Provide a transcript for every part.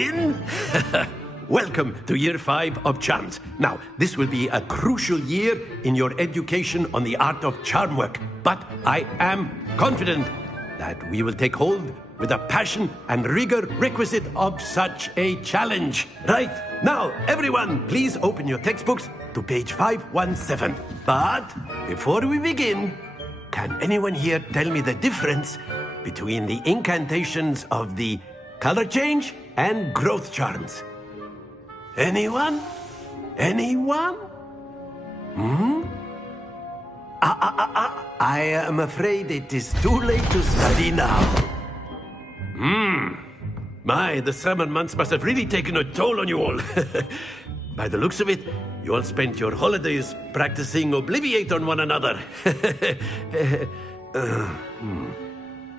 begin? Welcome to Year 5 of Charms. Now, this will be a crucial year in your education on the art of charm work. But I am confident that we will take hold with the passion and rigor requisite of such a challenge. Right, now, everyone, please open your textbooks to page 517. But before we begin, can anyone here tell me the difference between the incantations of the color change and growth charms? Anyone? Anyone? I am afraid it is too late to study now. My, the summer months must have really taken a toll on you all. By the looks of it, you all spent your holidays practicing Obliviate on one another.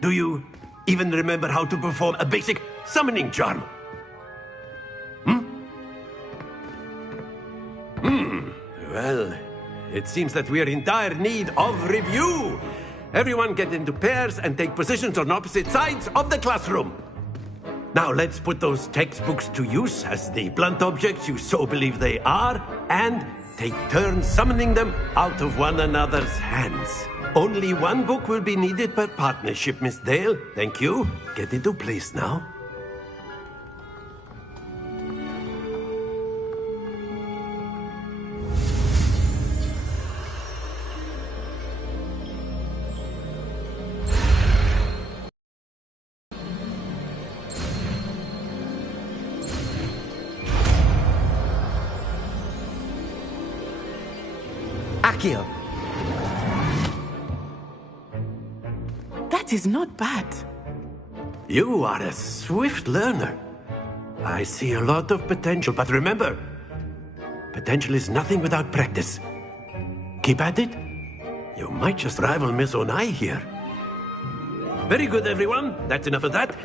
Do you even remember how to perform a basic summoning charm? Well, it seems that we are in dire need of review. Everyone get into pairs and take positions on opposite sides of the classroom. Now let's put those textbooks to use as the blunt objects you so believe they are, and take turns summoning them out of one another's hands. Only one book will be needed per partnership, Miss Dale. Thank you. Get into place now. Akio. That is not bad. You are a swift learner. I see a lot of potential, but remember, potential is nothing without practice. Keep at it. You might just rival Miss Onai here. Very good, everyone. That's enough of that.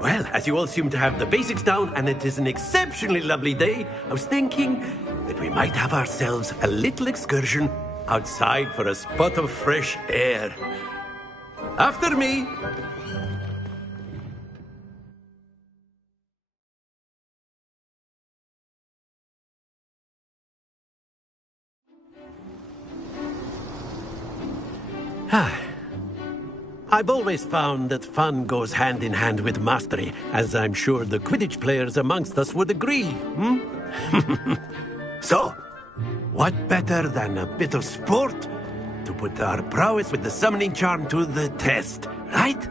Well, as you all seem to have the basics down, and it is an exceptionally lovely day, I was thinking that we might have ourselves a little excursion outside for a spot of fresh air. After me. I've always found that fun goes hand in hand with mastery, as I'm sure the Quidditch players amongst us would agree. So, what better than a bit of sport to put our prowess with the summoning charm to the test, right?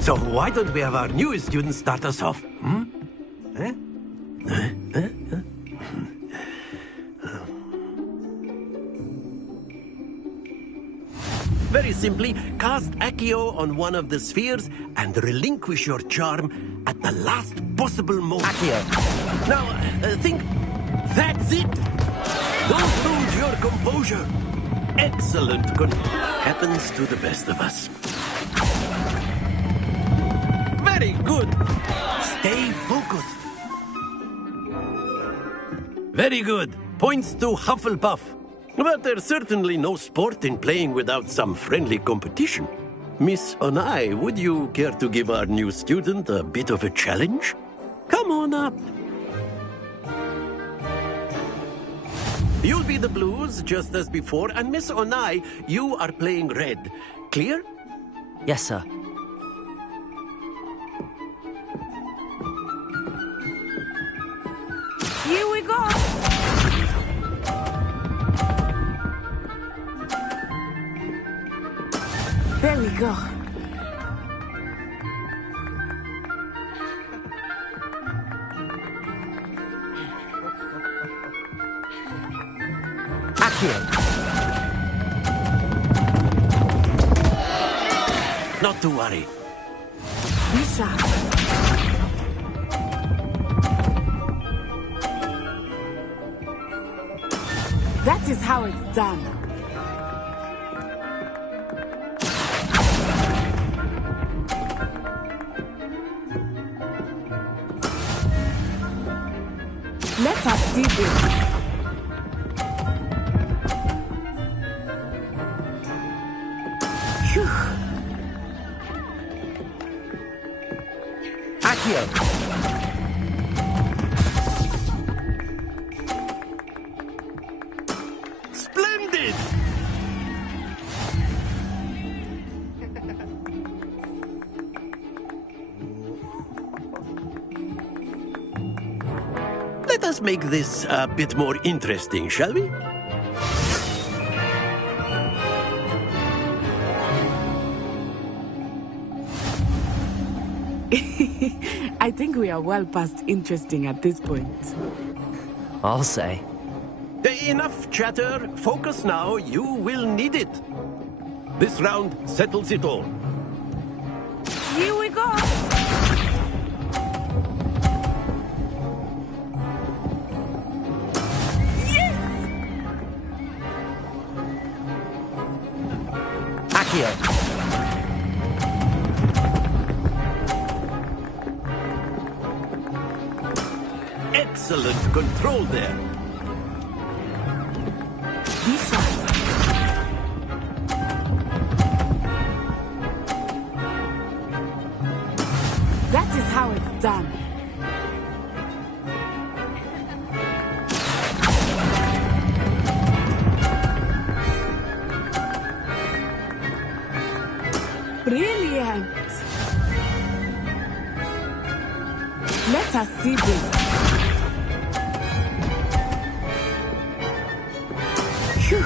So why don't we have our newest student start us off? Very simply, cast Accio on one of the spheres and relinquish your charm at the last possible moment. Akio. Now, think. That's it! Don't lose your composure. Excellent. Good. Happens to the best of us. Very good. Stay focused. Very good. Points to Hufflepuff. But there's certainly no sport in playing without some friendly competition. Miss Onai, would you care to give our new student a bit of a challenge? Come on up. You'll be the blues, just as before, and Miss Onai, you are playing red. Clear? Yes, sir. Here we go. There we go. Akio. Not to worry. Be sharp. That is how it's done. Let's Let us see this. Phew. Accio. Splendid! Let us make this a bit more interesting, shall we? I think we are well past interesting at this point. I'll say. Enough chatter. Focus now. You will need it. This round settles it all. Here we go. Accio. Excellent control there. Be sharp. That is how it's done. Brilliant. Let us see this. Phew.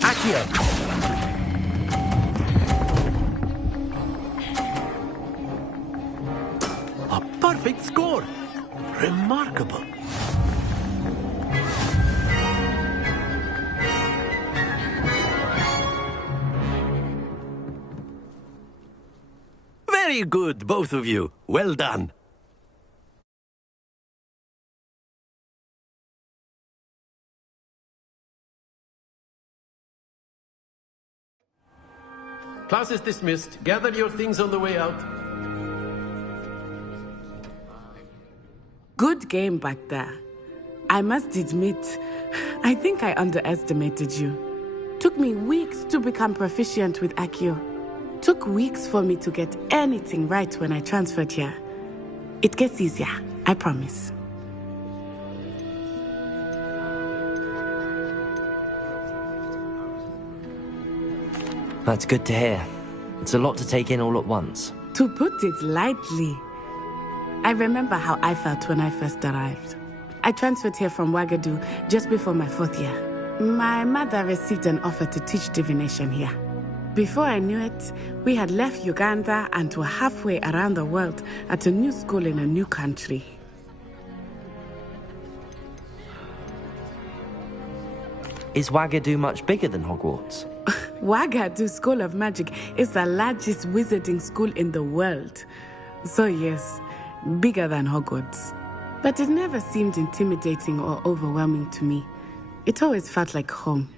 Accio. A perfect score. Remarkable. Very good, both of you. Well done. Class is dismissed. Gather your things on the way out. Good game back there. I must admit, I think I underestimated you. Took me weeks to become proficient with Accio. Took weeks for me to get anything right when I transferred here. It gets easier, I promise. That's good to hear. It's a lot to take in all at once. To put it lightly, I remember how I felt when I first arrived. I transferred here from Ouagadougou just before my 4th year. My mother received an offer to teach divination here. Before I knew it, we had left Uganda and were halfway around the world at a new school in a new country. Is Ouagadougou much bigger than Hogwarts? Ouagadougou School of Magic is the largest wizarding school in the world. So yes, bigger than Hogwarts. But it never seemed intimidating or overwhelming to me. It always felt like home.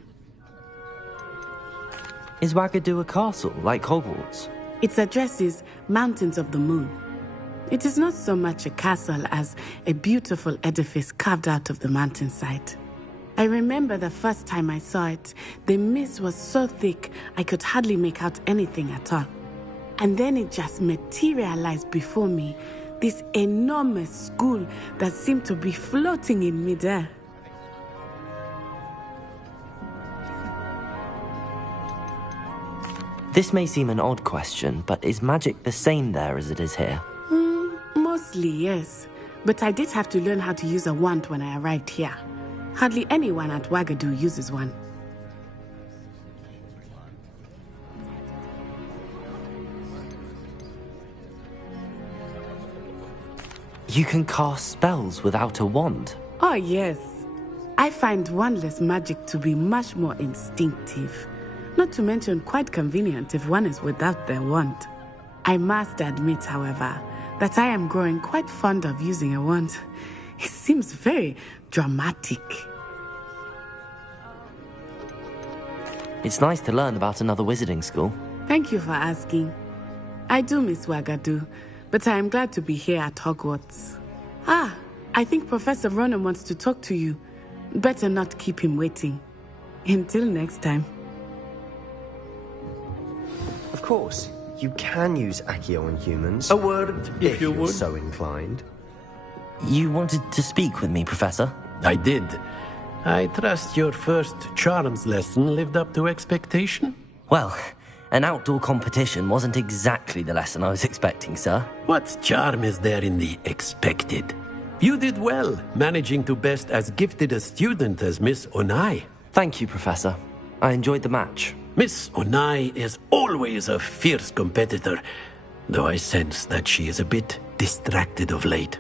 Is Ouagadougou a castle, like Hogwarts? Its address is Mountains of the Moon. It is not so much a castle as a beautiful edifice carved out of the mountainside. I remember the first time I saw it, the mist was so thick I could hardly make out anything at all. And then it just materialized before me, this enormous school that seemed to be floating in midair. This may seem an odd question, but is magic the same there as it is here? Mostly, yes. But I did have to learn how to use a wand when I arrived here. Hardly anyone at Ouagadougou uses one. You can cast spells without a wand? Oh, yes. I find wandless magic to be much more instinctive. Not to mention quite convenient if one is without their wand. I must admit, however, that I am growing quite fond of using a wand. It seems very dramatic. It's nice to learn about another wizarding school. Thank you for asking. I do miss Ouagadougou, but I am glad to be here at Hogwarts. Ah, I think Professor Ronan wants to talk to you. Better not keep him waiting. Until next time. Of course, you can use Accio on humans. A word, if you you're would. so inclined. You wanted to speak with me, Professor? I did. I trust your first charms lesson lived up to expectation? Well, an outdoor competition wasn't exactly the lesson I was expecting, sir. What charm is there in the expected? You did well, managing to best as gifted a student as Miss Onai. Thank you, Professor. I enjoyed the match. Miss Onai is always a fierce competitor, though I sense that she is a bit distracted of late.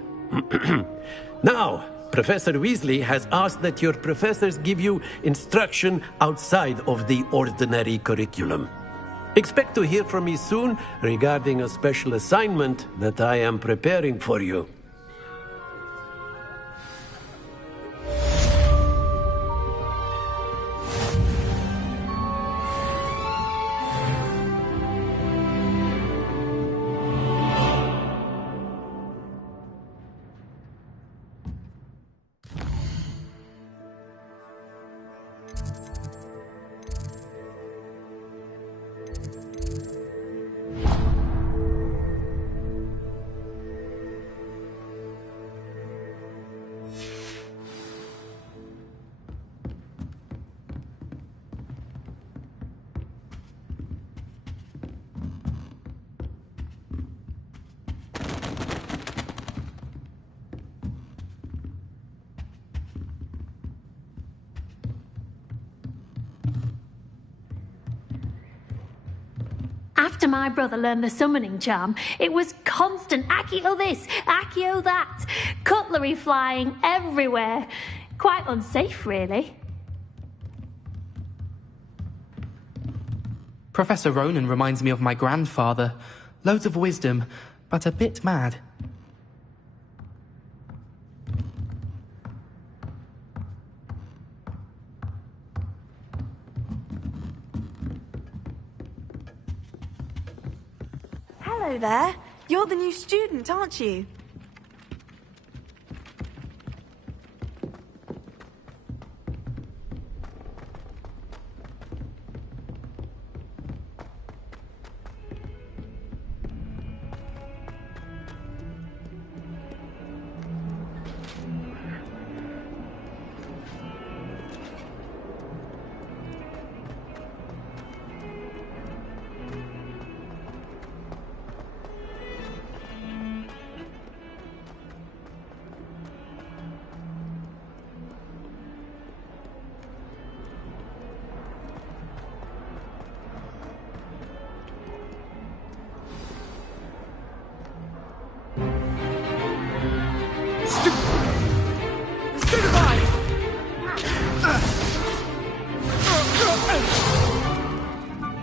Now, Professor Weasley has asked that your professors give you instruction outside of the ordinary curriculum. Expect to hear from me soon regarding a special assignment that I am preparing for you. After my brother learned the summoning charm, it was constant Accio this, Accio that, cutlery flying everywhere. Quite unsafe, really. Professor Ronan reminds me of my grandfather. Loads of wisdom, but a bit mad. Hello there. You're the new student, aren't you?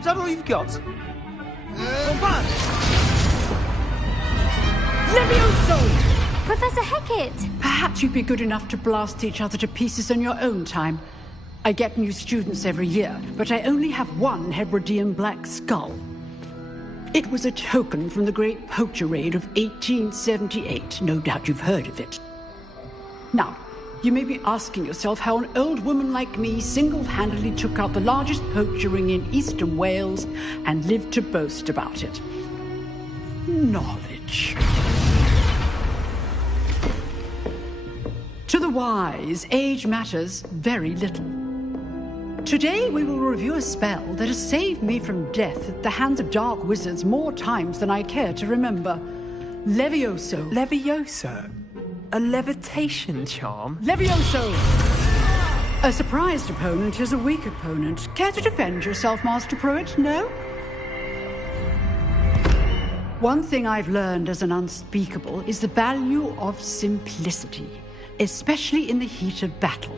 Is that all you've got? Levioso! Professor Hecat! Perhaps you'd be good enough to blast each other to pieces in your own time. I get new students every year, but I only have one Hebridean black skull. It was a token from the Great Poacher Raid of 1878. No doubt you've heard of it. Now, you may be asking yourself how an old woman like me single-handedly took out the largest poacher ring in eastern Wales and lived to boast about it. Knowledge. To the wise, age matters very little. Today we will review a spell that has saved me from death at the hands of dark wizards more times than I care to remember. Levioso. Levioso? A levitation charm? Levioso! A surprised opponent is a weak opponent. Care to defend yourself, Master Pruitt? No? One thing I've learned as an unspeakable is the value of simplicity, especially in the heat of battle.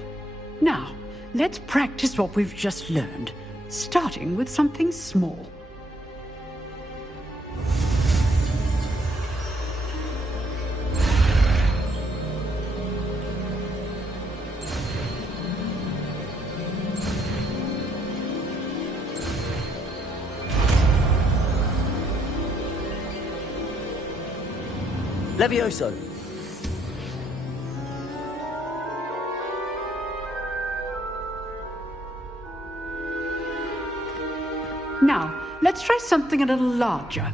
Now, let's practice what we've just learned, starting with something small. Levioso! Now, let's try something a little larger.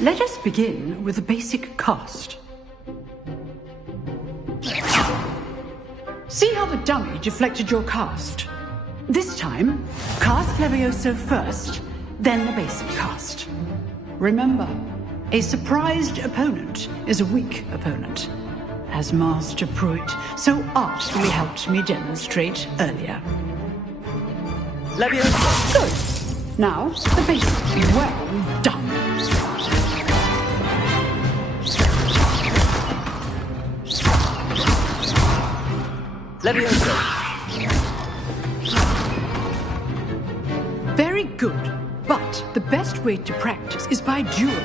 Let us begin with a basic cast. See how the dummy deflected your cast? This time, cast Levioso first, then the basic cast. Remember, a surprised opponent is a weak opponent, as Master Pruitt so artfully helped me demonstrate earlier. Levioso! Good. Now, the basic. Well done. Levioso! Very good. But the best way to practice is by dueling.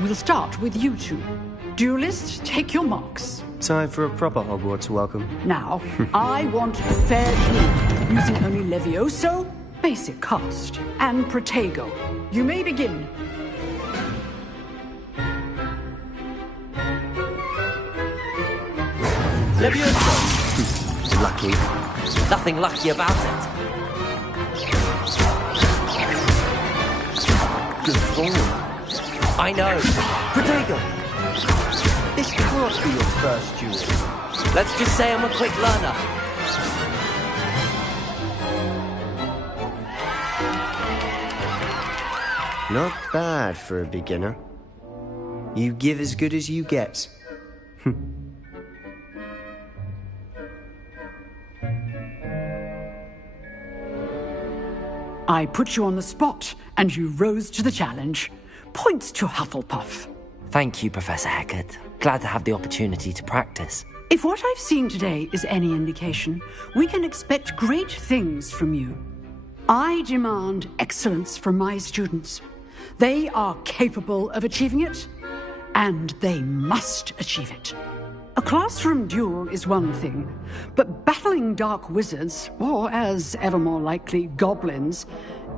We'll start with you two. Duelists, take your marks. Time for a proper Hogwarts welcome. Now, I want a fair duel, using only Levioso, basic cast, and Protego. You may begin. Levioso! Lucky. Nothing lucky about it. Good form. I know. Protego! This can't be your first duel. Let's just say I'm a quick learner. Not bad for a beginner. You give as good as you get. I put you on the spot, and you rose to the challenge. Points to Hufflepuff. Thank you, Professor Hecat. Glad to have the opportunity to practice. If what I've seen today is any indication, we can expect great things from you. I demand excellence from my students. They are capable of achieving it, and they must achieve it. A classroom duel is one thing, but battling dark wizards, or as ever more likely, goblins,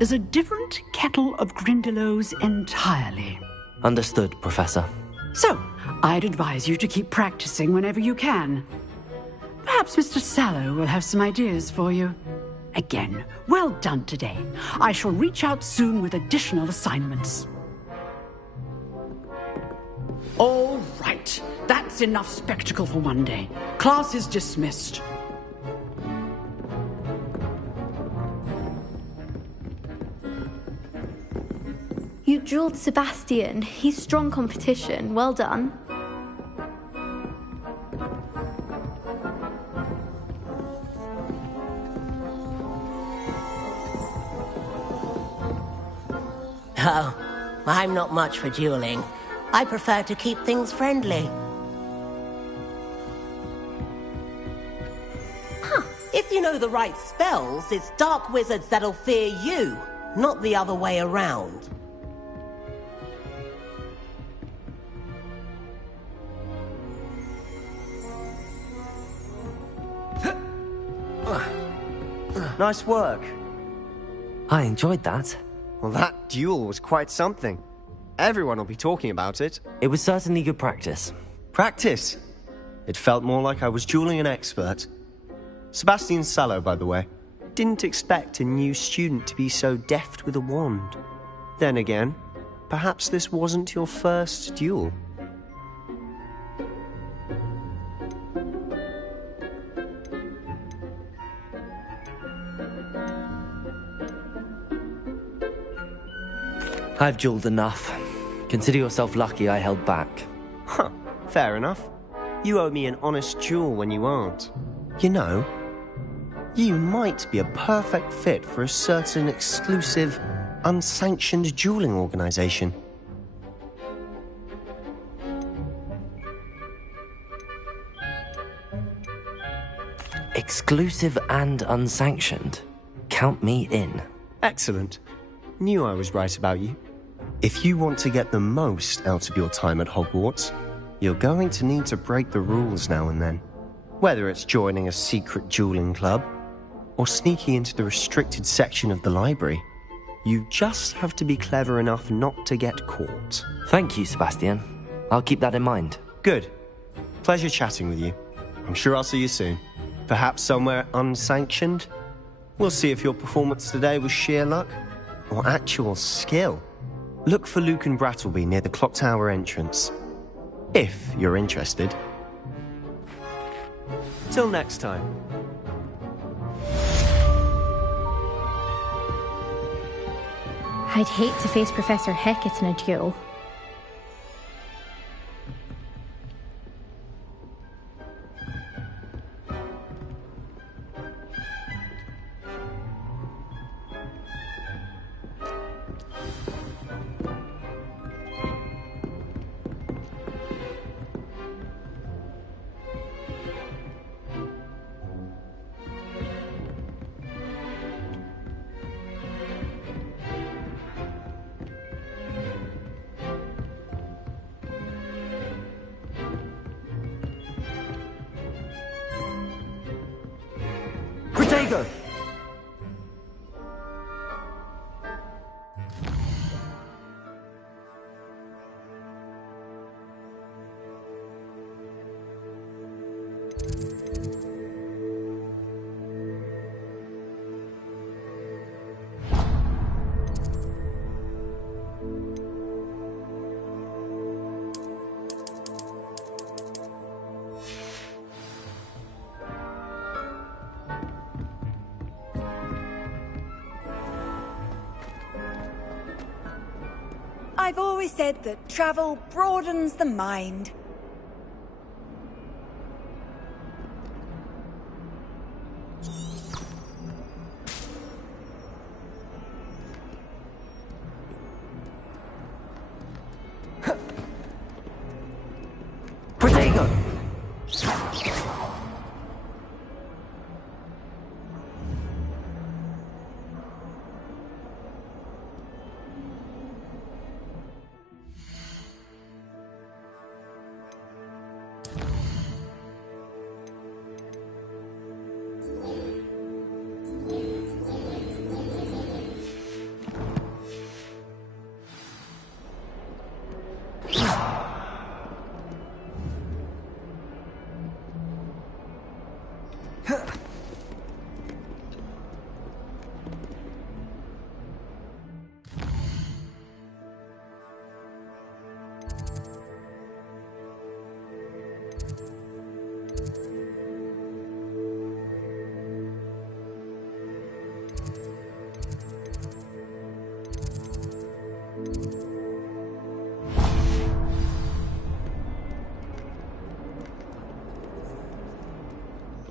is a different kettle of Grindylows entirely. Understood, Professor. So, I'd advise you to keep practicing whenever you can. Perhaps Mr. Sallow will have some ideas for you. Again, well done today. I shall reach out soon with additional assignments. All right. That's enough spectacle for one day. Class is dismissed. You dueled Sebastian. He's strong competition. Well done. Oh, I'm not much for dueling. I prefer to keep things friendly. If you know the right spells, it's dark wizards that'll fear you, not the other way around. Nice work. I enjoyed that. Well, that duel was quite something. Everyone will be talking about it. It was certainly good practice. Practice? It felt more like I was dueling an expert. Sebastian Sallow, by the way. Didn't expect a new student to be so deft with a wand. Then again, perhaps this wasn't your first duel. I've dueled enough. Consider yourself lucky I held back. Huh, fair enough. You owe me an honest duel when you aren't. You know, you might be a perfect fit for a certain exclusive, unsanctioned dueling organization. Exclusive and unsanctioned. Count me in. Excellent. Knew I was right about you. If you want to get the most out of your time at Hogwarts, you're going to need to break the rules now and then. Whether it's joining a secret dueling club, or sneaking into the restricted section of the library, you just have to be clever enough not to get caught. Thank you, Sebastian. I'll keep that in mind. Good. Pleasure chatting with you. I'm sure I'll see you soon. Perhaps somewhere unsanctioned? We'll see if your performance today was sheer luck or actual skill. Look for Luke and Brattleby near the clock tower entrance, if you're interested. Till next time. I'd hate to face Professor Hecat in a duel. Protego! I've always said that travel broadens the mind. Protego!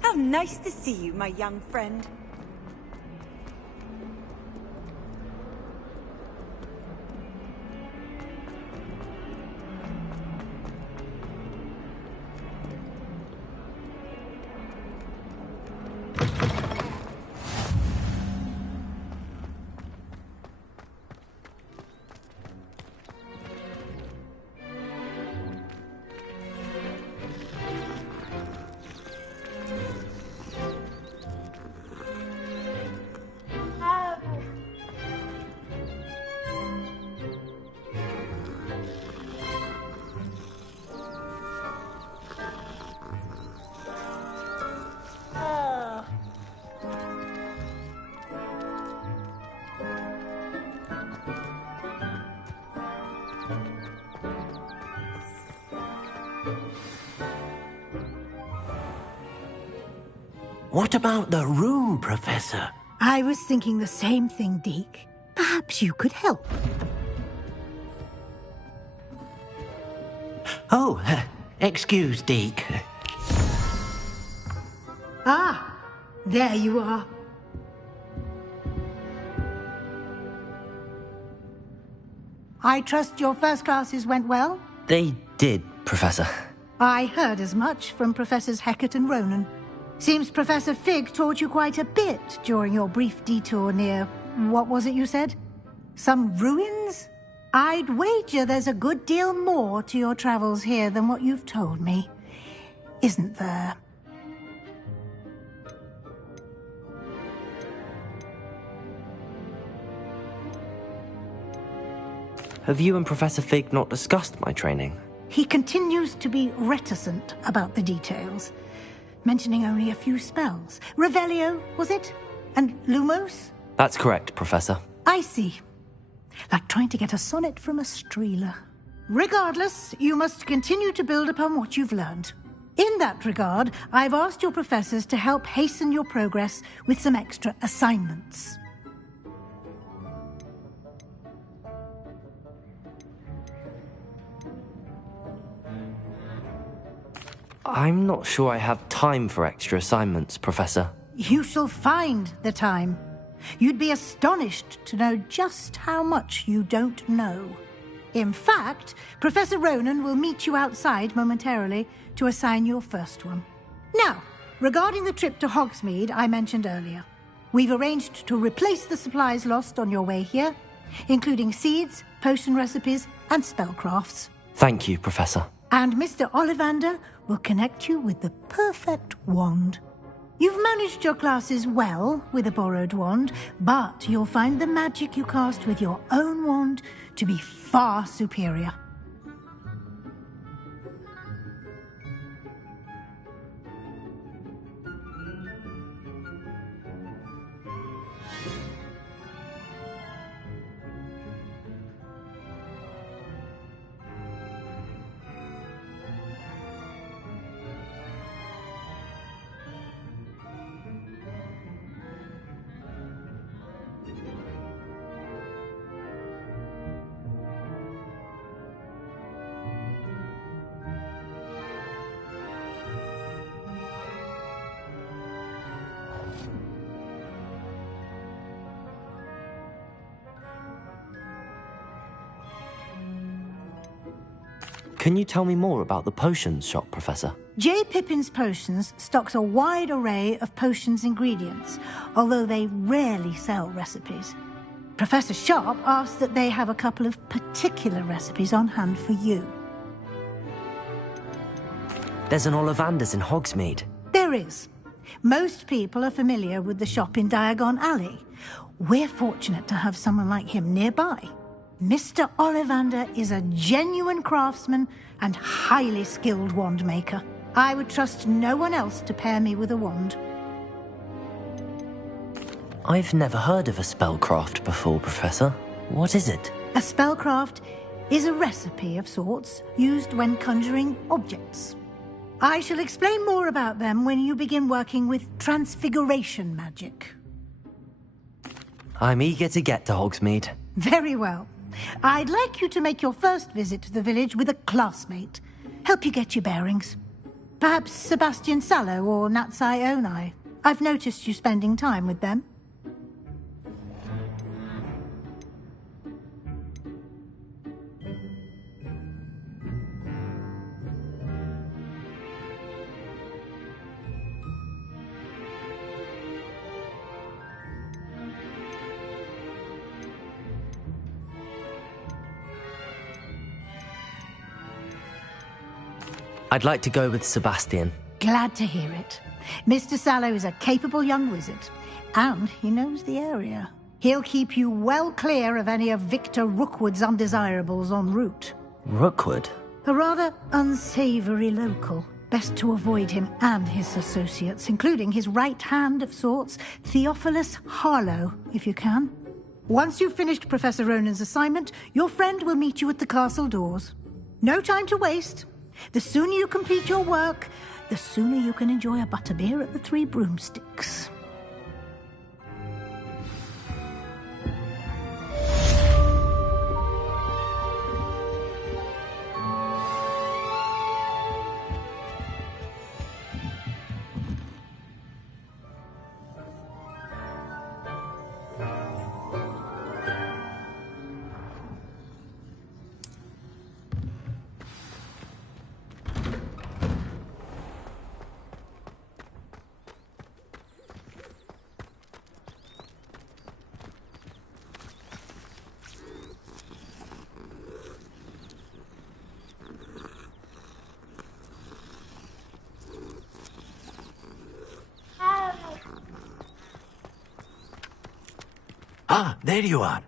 How nice to see you, my young friend. What about the room, Professor? I was thinking the same thing, Deke. Perhaps you could help. Oh, excuse, Deke. Ah, there you are. I trust your first classes went well? They did, Professor. I heard as much from Professors Hecat and Ronan. Seems Professor Fig taught you quite a bit during your brief detour near... what was it you said? Some ruins? I'd wager there's a good deal more to your travels here than what you've told me, isn't there? Have you and Professor Fig not discussed my training? He continues to be reticent about the details, mentioning only a few spells. Revelio, was it? And Lumos? That's correct, Professor. I see. Like trying to get a sonnet from a streeler. Regardless, you must continue to build upon what you've learned. In that regard, I've asked your professors to help hasten your progress with some extra assignments. I'm not sure I have time for extra assignments, Professor. You shall find the time. You'd be astonished to know just how much you don't know. In fact, Professor Ronan will meet you outside momentarily to assign your first one. Now, regarding the trip to Hogsmeade I mentioned earlier, we've arranged to replace the supplies lost on your way here, including seeds, potion recipes, and spellcrafts. Thank you, Professor. And Mr. Ollivander will connect you with the perfect wand. You've managed your classes well with a borrowed wand, but you'll find the magic you cast with your own wand to be far superior. Can you tell me more about the potions shop, Professor? J. Pippin's Potions stocks a wide array of potions ingredients, although they rarely sell recipes. Professor Sharp asks that they have a couple of particular recipes on hand for you. There's an Ollivander's in Hogsmeade. There is. Most people are familiar with the shop in Diagon Alley. We're fortunate to have someone like him nearby. Mr. Ollivander is a genuine craftsman and highly skilled wand maker. I would trust no one else to pair me with a wand. I've never heard of a spellcraft before, Professor. What is it? A spellcraft is a recipe of sorts used when conjuring objects. I shall explain more about them when you begin working with transfiguration magic. I'm eager to get to Hogsmeade. Very well. I'd like you to make your first visit to the village with a classmate. Help you get your bearings. Perhaps Sebastian Sallow or Natsai Onai. I've noticed you spending time with them. I'd like to go with Sebastian. Glad to hear it. Mr. Sallow is a capable young wizard, and he knows the area. He'll keep you well clear of any of Victor Rookwood's undesirables en route. Rookwood? A rather unsavory local. Best to avoid him and his associates, including his right hand of sorts, Theophilus Harlow, if you can. Once you've finished Professor Ronan's assignment, your friend will meet you at the castle doors. No time to waste. The sooner you complete your work, the sooner you can enjoy a butterbeer at the Three Broomsticks. Ah, there you are.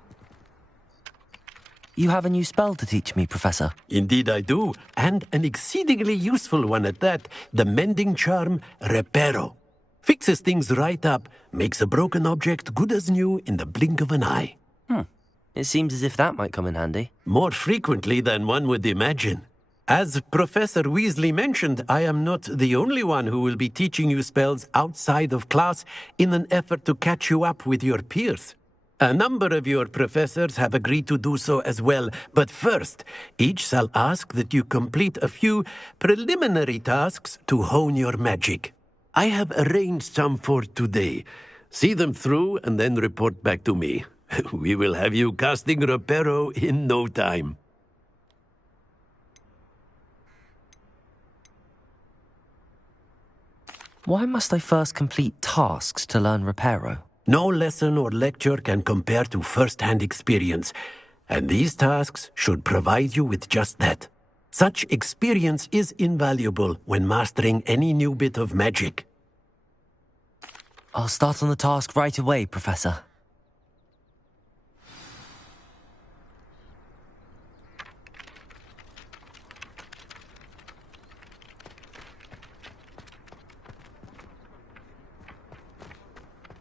You have a new spell to teach me, Professor? Indeed I do, and an exceedingly useful one at that. The mending charm, Reparo. Fixes things right up, makes a broken object good as new in the blink of an eye. It seems as if that might come in handy. More frequently than one would imagine. As Professor Weasley mentioned, I am not the only one who will be teaching you spells outside of class in an effort to catch you up with your peers. A number of your professors have agreed to do so as well, but first, each shall ask that you complete a few preliminary tasks to hone your magic. I have arranged some for today. See them through and then report back to me. We will have you casting Reparo in no time. Why must I first complete tasks to learn Reparo? No lesson or lecture can compare to first-hand experience, and these tasks should provide you with just that. Such experience is invaluable when mastering any new bit of magic. I'll start on the task right away, Professor.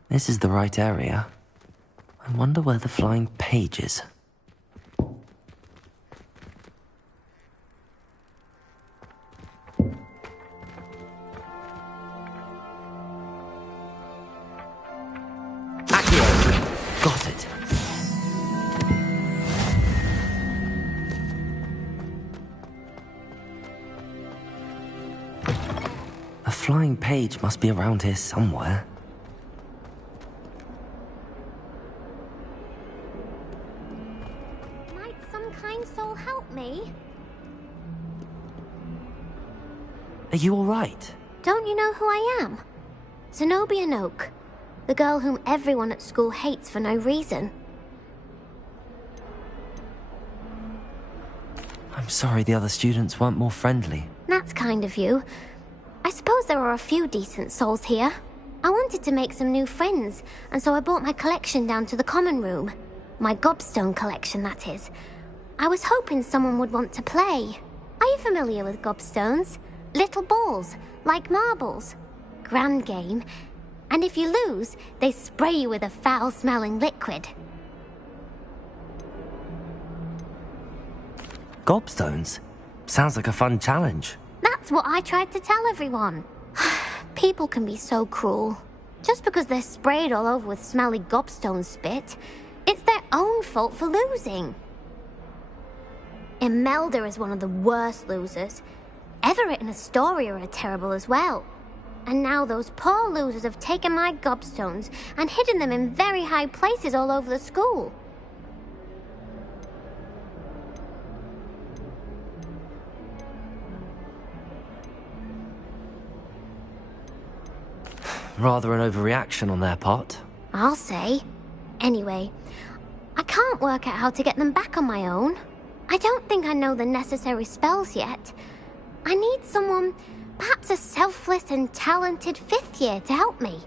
This is the right area. I wonder where the flying page is. Got it. A flying page must be around here somewhere. Might some kind soul help me? Are you all right? Don't you know who I am? Zenobia Noak, the girl whom everyone at school hates for no reason. I'm sorry the other students weren't more friendly. That's kind of you. I suppose there are a few decent souls here. I wanted to make some new friends, and so I brought my collection down to the common room. My gobstone collection, that is. I was hoping someone would want to play. Are you familiar with gobstones? Little balls, like marbles. Grand game. And if you lose, they spray you with a foul-smelling liquid. Gobstones? Sounds like a fun challenge. That's what I tried to tell everyone. People can be so cruel. Just because they're sprayed all over with smelly gobstone spit, it's their own fault for losing. Imelda is one of the worst losers. Everett and Astoria are terrible as well. And now those poor losers have taken my gobstones and hidden them in very high places all over the school. Rather an overreaction on their part. I'll say. Anyway, I can't work out how to get them back on my own. I don't think I know the necessary spells yet. I need someone, perhaps a selfless and talented fifth year to help me.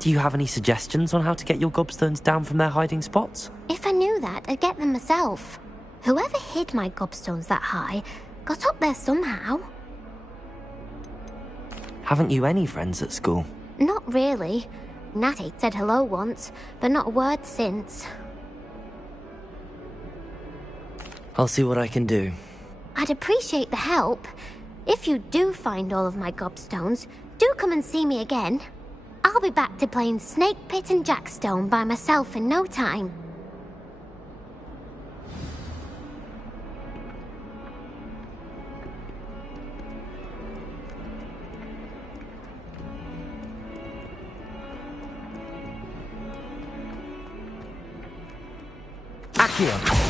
Do you have any suggestions on how to get your gobstones down from their hiding spots? If I knew that, I'd get them myself. Whoever hid my gobstones that high got up there somehow. Haven't you any friends at school? Not really. Natty said hello once, but not a word since. I'll see what I can do. I'd appreciate the help. If you do find all of my gobstones, do come and see me again. I'll be back to playing Snake Pit and Jackstone by myself in no time. Accio!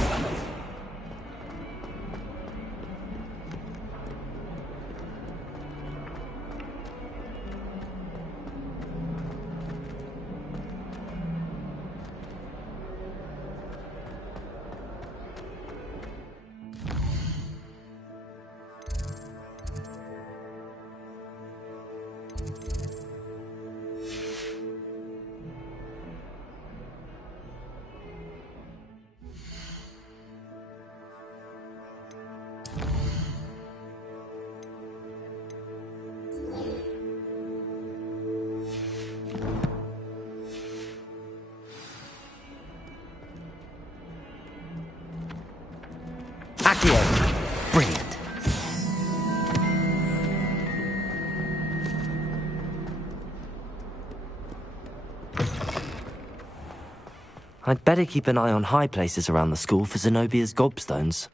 I'd better keep an eye on high places around the school for Zenobia's gobstones.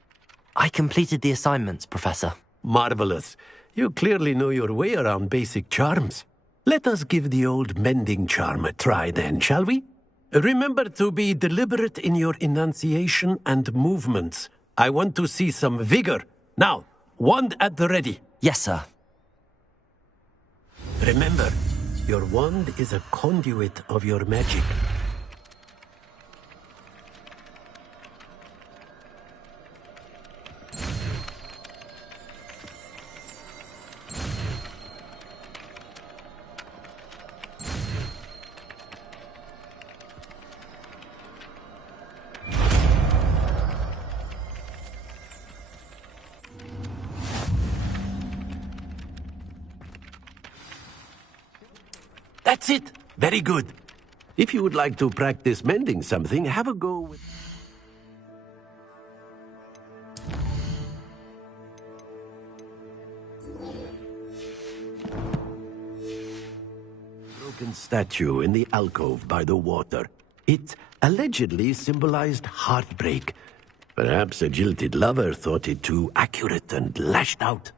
I completed the assignments, Professor. Marvelous. You clearly know your way around basic charms. Let us give the old mending charm a try then, shall we? Remember to be deliberate in your enunciation and movements. I want to see some vigor. Now, wand at the ready. Yes, sir. Remember, your wand is a conduit of your magic. That's it. Very good. If you would like to practice mending something, have a go with... Broken statue in the alcove by the water. It allegedly symbolized heartbreak. Perhaps a jilted lover thought it too accurate and lashed out.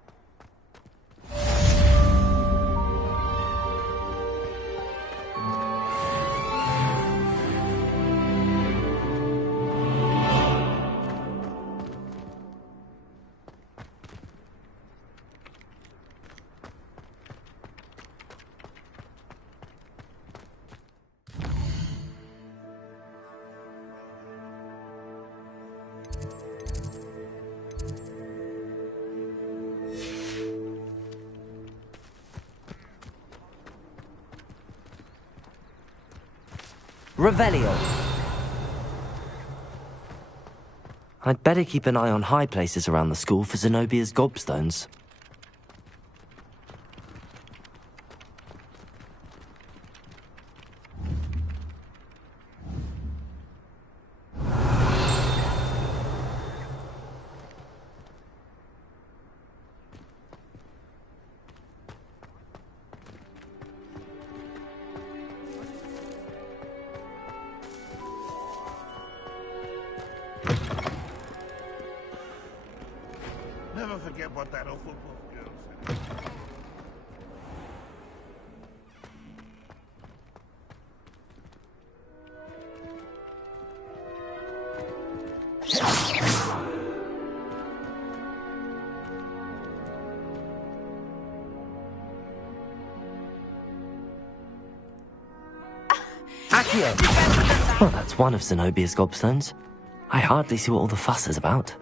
Revelio. I'd better keep an eye on high places around the school for Zenobia's gobstones. Never forget what that old football girl said. Accio! Well, that's one of Zenobia's gobstones. I hardly see what all the fuss is about.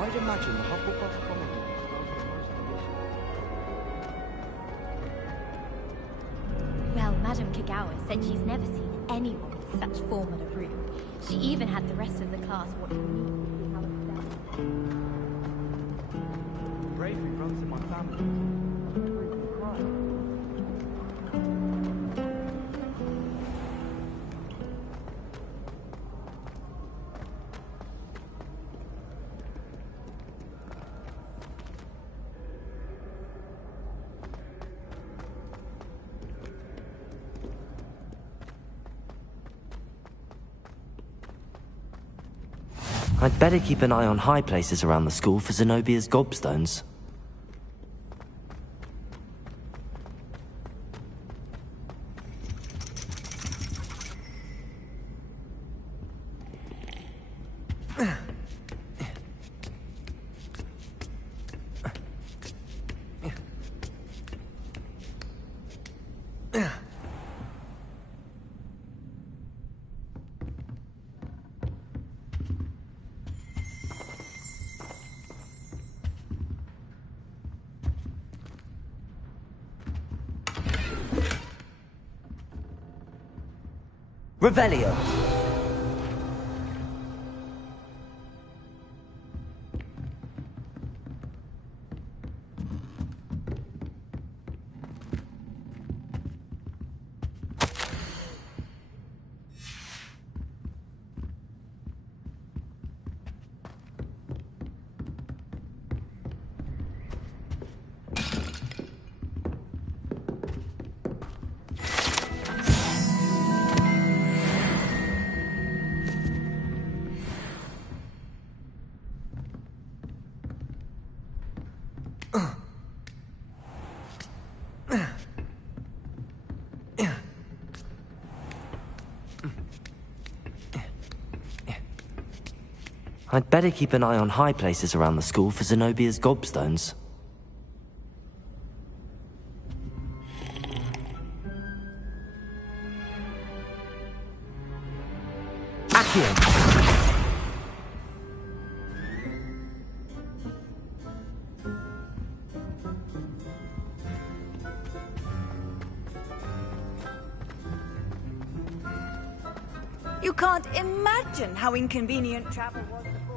I'd imagine the Hufflepuff Chronicle. Well, Madame Kagawa said she's never seen anyone with such form on a broom. She even had the rest of the class watching me. Bravery runs in my family. I'd better keep an eye on high places around the school for Zenobia's gobstones. Revelio. I'd better keep an eye on high places around the school for Zenobia's gobstones. Accio! You can't imagine how inconvenient travel was before.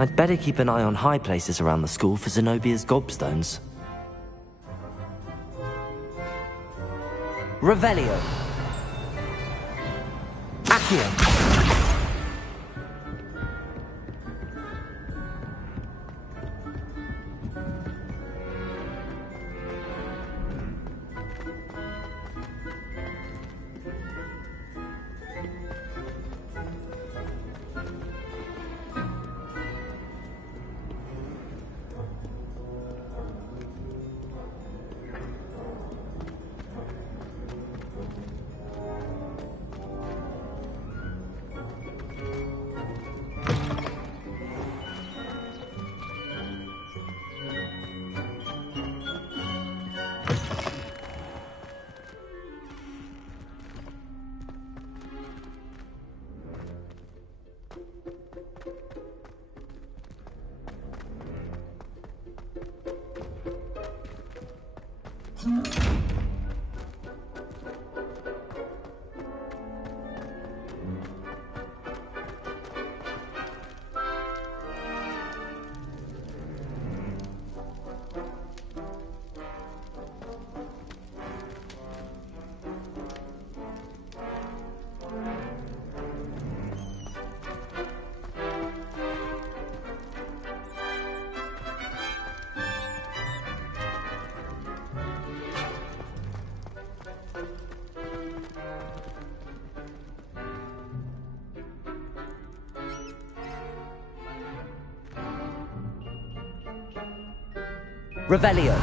I'd better keep an eye on high places around the school for Zenobia's gobstones. Revelio. Accio. Revelio.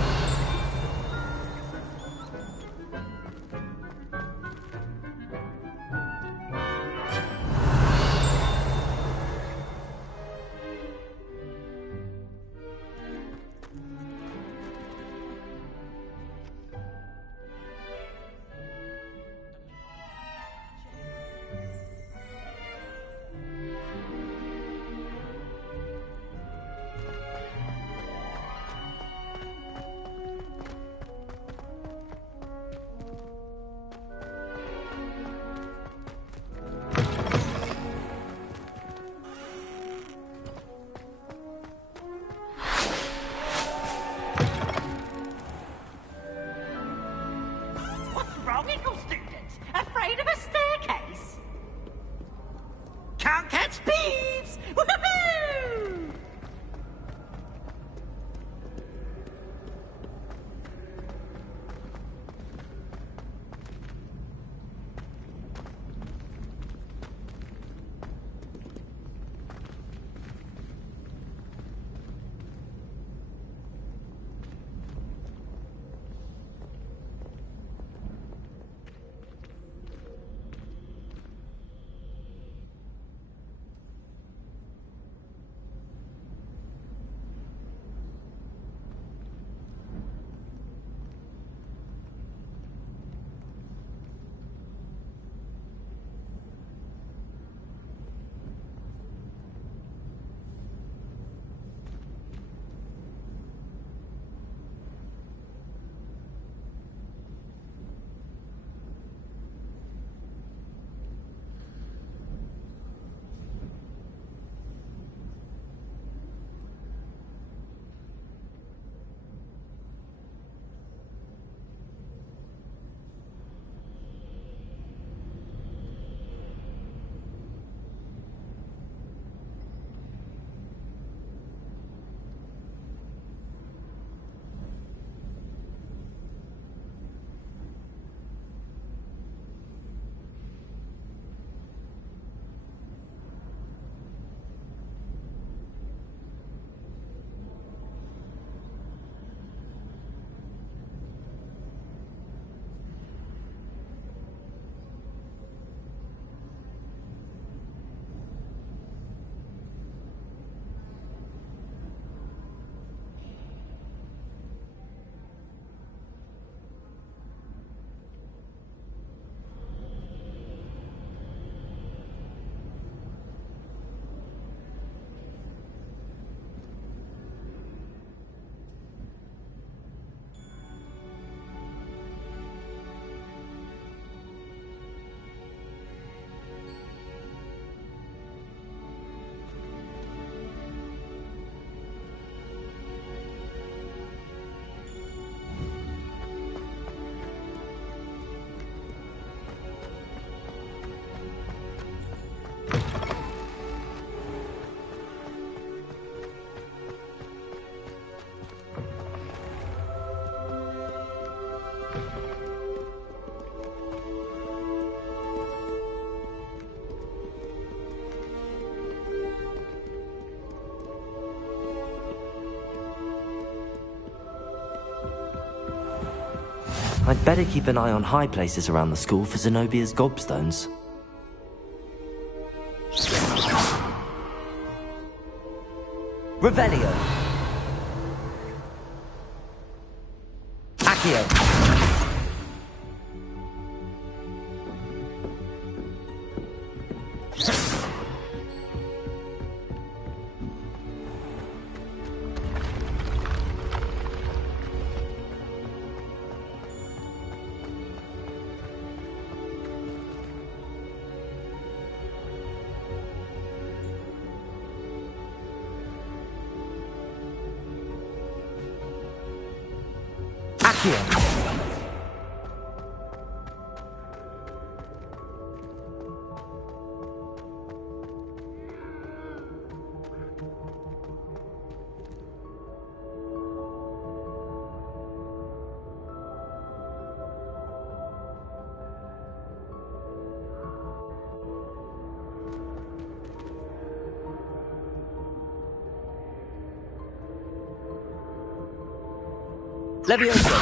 I'd better keep an eye on high places around the school for Zenobia's gobstones. Revelio. Accio. Levioso.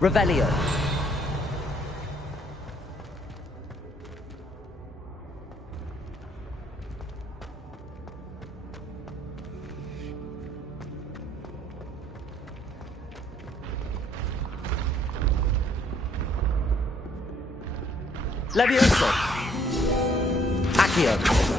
Revelio. Levioso. Accio.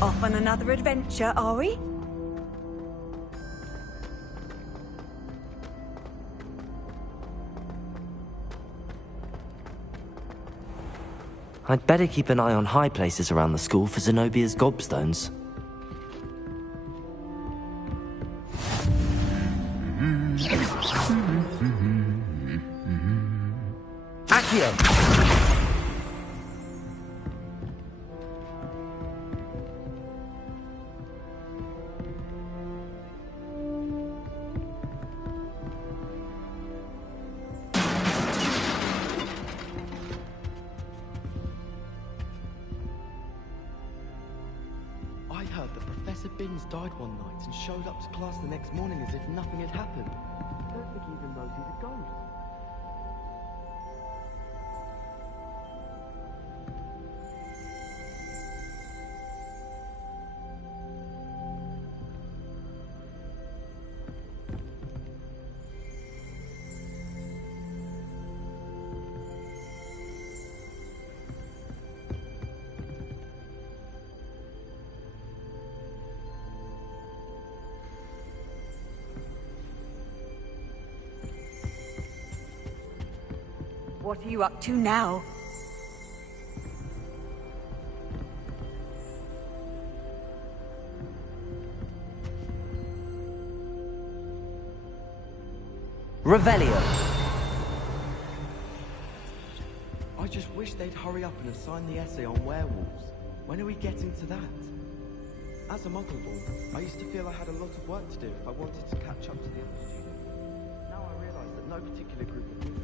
Off on another adventure, are we? I'd better keep an eye on high places around the school for Zenobia's gobstones. Accio! I heard that Professor Binns died one night and showed up to class the next morning as if nothing had happened. I don't think he even knows he's a ghost. What are you up to now? Revelio. I just wish they'd hurry up and assign the essay on werewolves. When are we getting to that? As a Muggleborn, I used to feel I had a lot of work to do if I wanted to catch up to the other students. Now I realise that no particular group of people...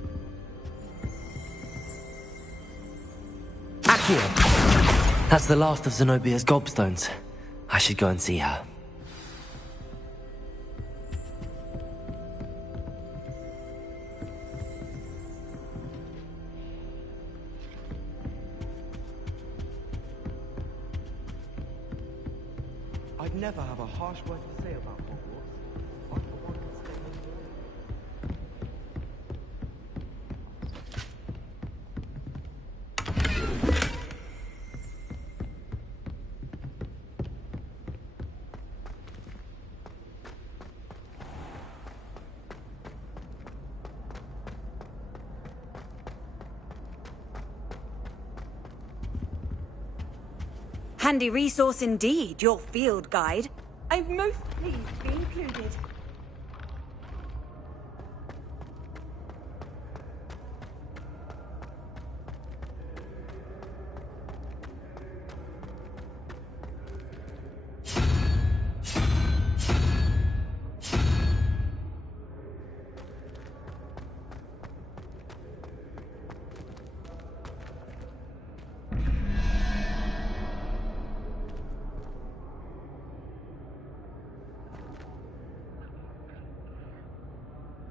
Accio! That's the last of Zenobia's gobstones. I should go and see her. I'd never have a harsh word to say about Hogwarts. I for one could stay here forever. Handy resource indeed, your field guide. I'm most pleased to be included.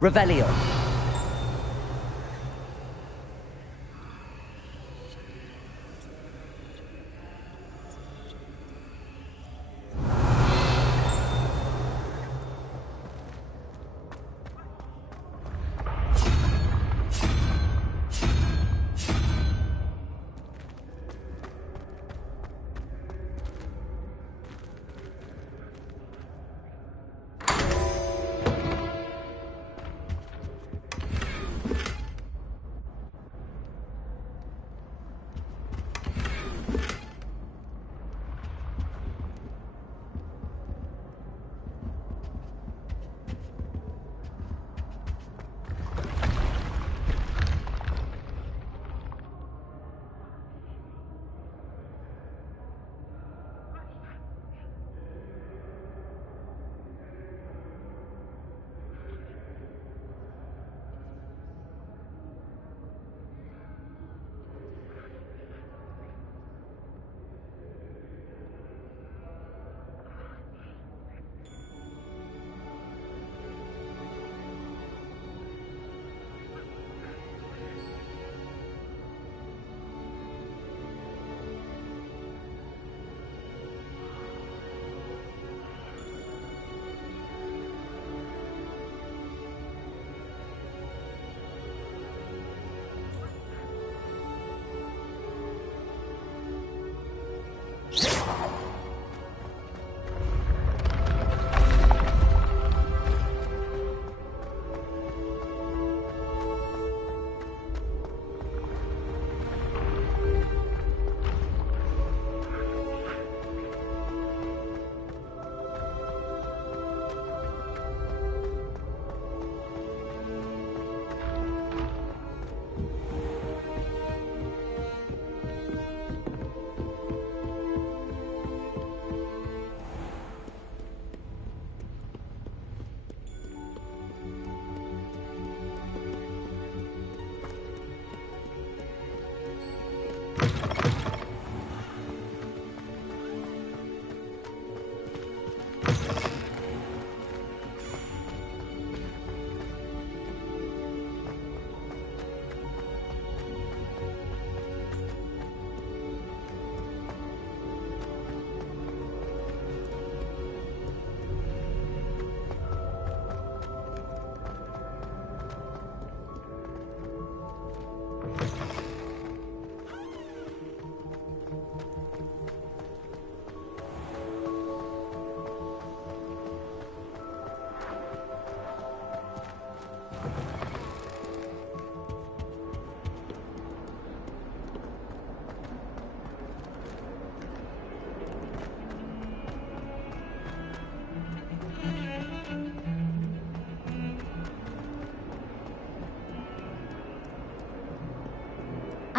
Revelio.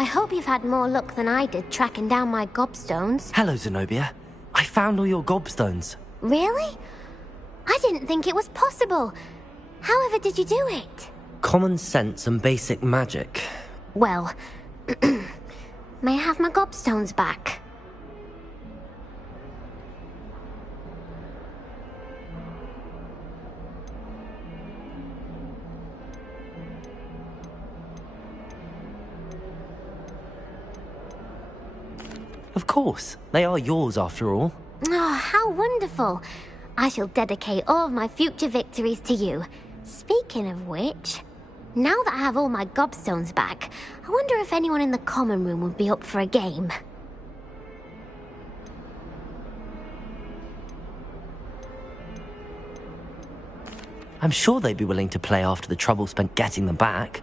hope you've had more luck than I did tracking down my gobstones. Hello, Zenobia. I found all your gobstones. Really? I didn't think it was possible. However did you do it? Common sense and basic magic. Well, may I have my gobstones back? Of course. They are yours after all. Oh, how wonderful. I shall dedicate all of my future victories to you. Speaking of which, now that I have all my gobstones back, I wonder if anyone in the common room would be up for a game. I'm sure they'd be willing to play after the trouble spent getting them back.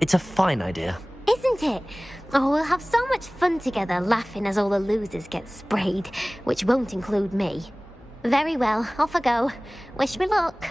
It's a fine idea. Isn't it? Oh, we'll have so much fun together laughing as all the losers get sprayed, which won't include me. Very well, off I go. Wish me luck.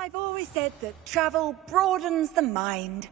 I've always said that travel broadens the mind.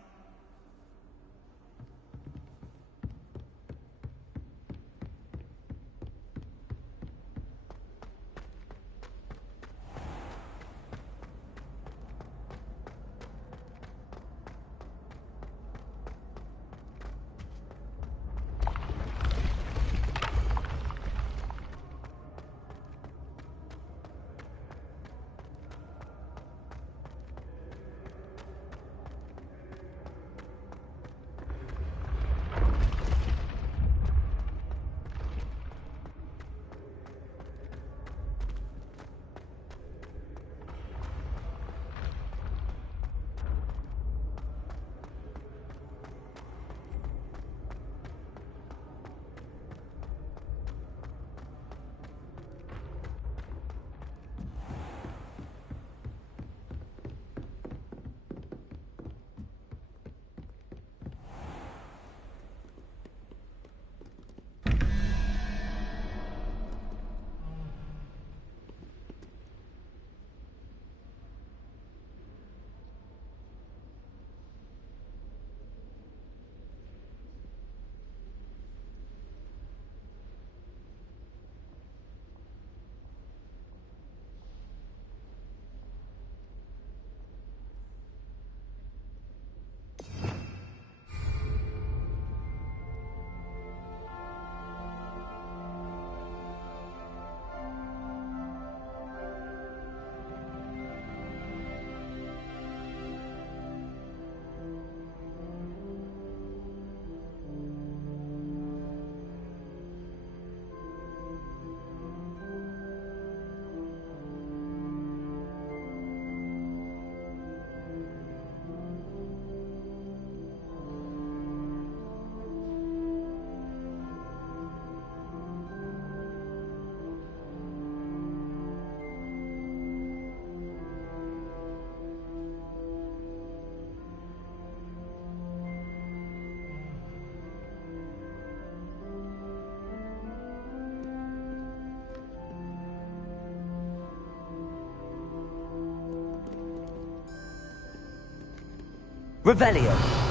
Revelio.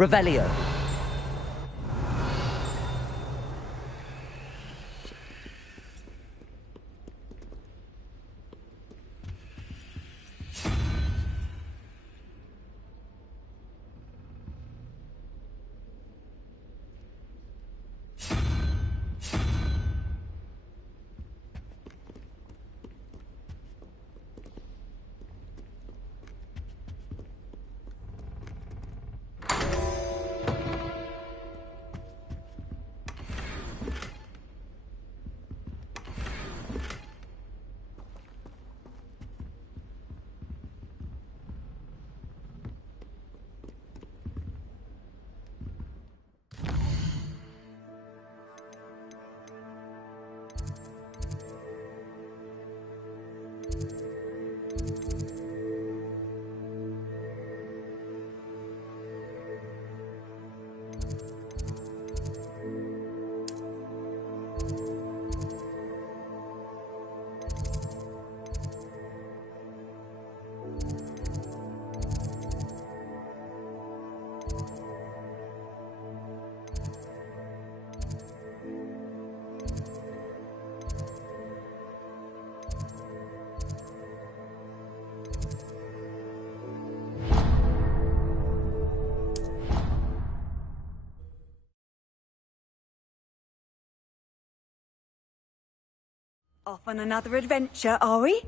Revelio. Off on another adventure, are we?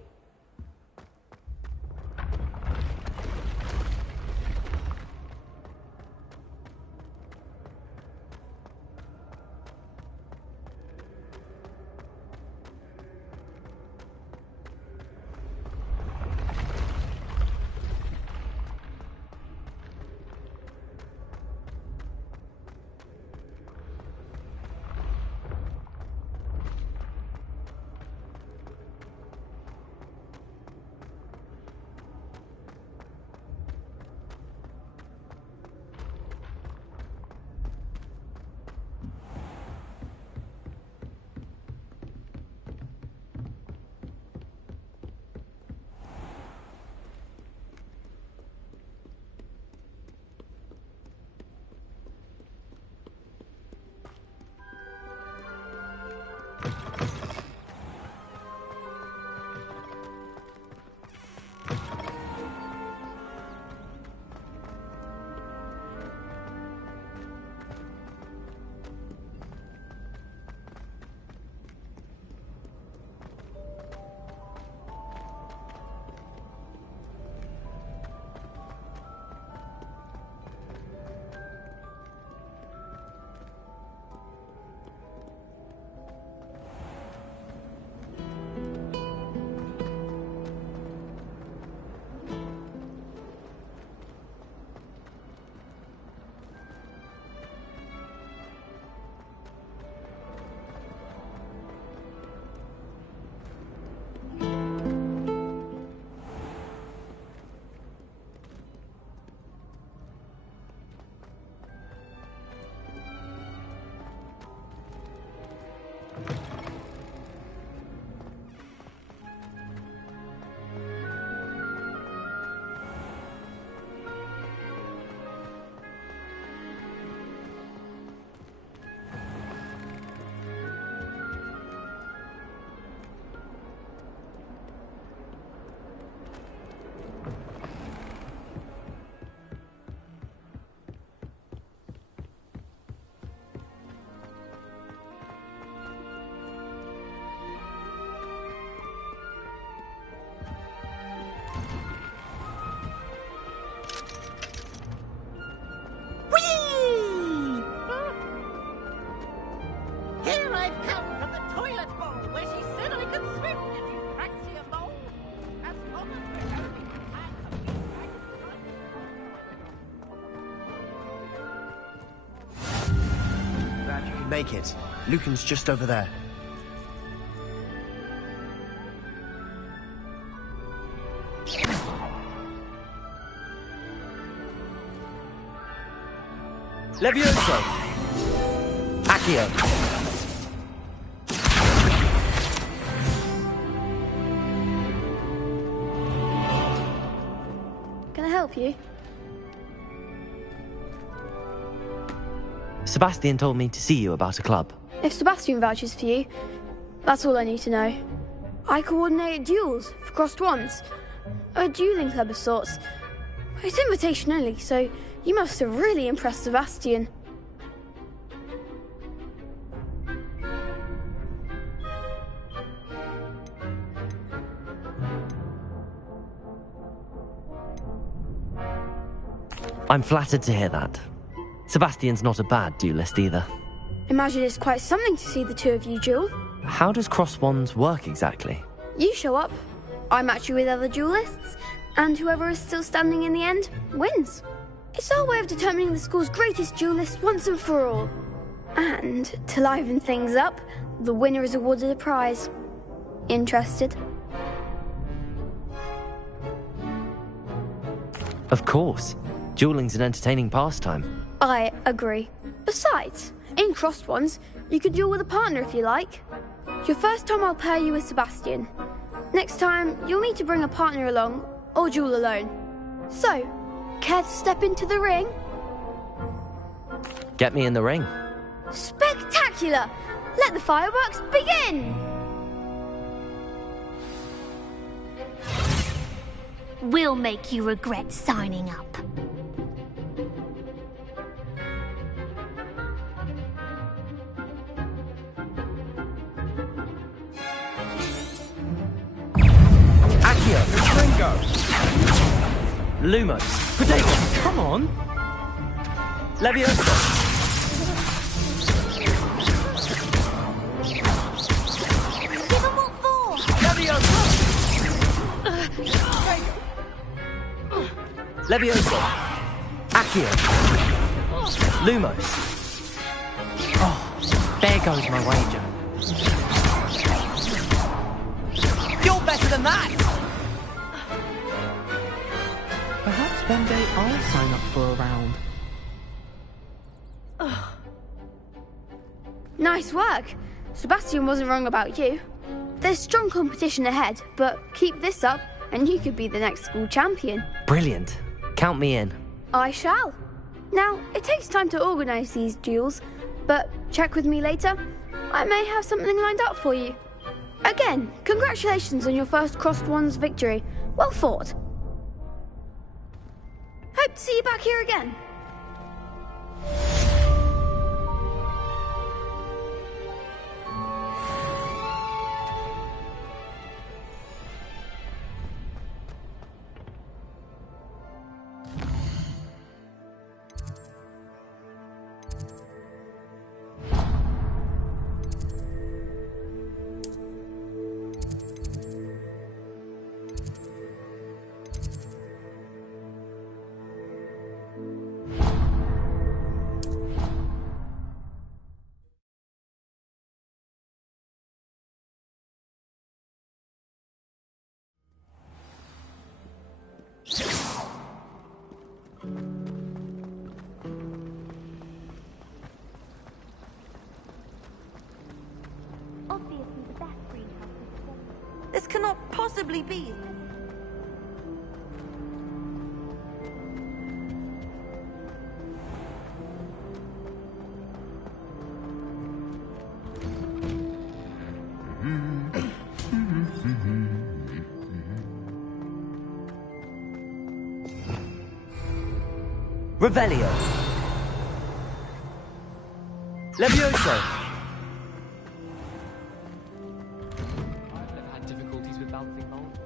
Make it. Lucan's just over there. Levioso! Accio! Can I help you? Sebastian told me to see you about a club. If Sebastian vouches for you, that's all I need to know. I coordinate duels for crossed wands. A dueling club of sorts. It's invitation only, so you must have really impressed Sebastian. I'm flattered to hear that. Sebastian's not a bad duelist either. Imagine it's quite something to see the two of you duel. How does cross wands work exactly? You show up, I match you with other duelists, and whoever is still standing in the end wins. It's our way of determining the school's greatest duelist once and for all. And to liven things up, the winner is awarded a prize. Interested? Of course. Dueling's an entertaining pastime. I agree. Besides, in crossed ones, you can duel with a partner if you like. Your first time I'll pair you with Sebastian. Next time, you'll need to bring a partner along, or duel alone. So, care to step into the ring? Get me in the ring. Spectacular! Let the fireworks begin! We'll make you regret signing up. Ringo! Lumos. Potato. Come on! Leviosa. Give 'em what for! Leviosa. Leviosa. Accio. Lumos. Oh, there goes my wager. You're better than that! Perhaps one day I'll sign up for a round. Nice work. Sebastian wasn't wrong about you. There's strong competition ahead, but keep this up and you could be the next school champion. Brilliant. Count me in. I shall. Now, it takes time to organise these duels, but check with me later. I may have something lined up for you. Again, congratulations on your first crossed wands victory. Well fought. Hope to see you back here again. Obviously the best greenhouse is This cannot possibly be. Revelio. Levioso. I've never had difficulties with bouncing balls.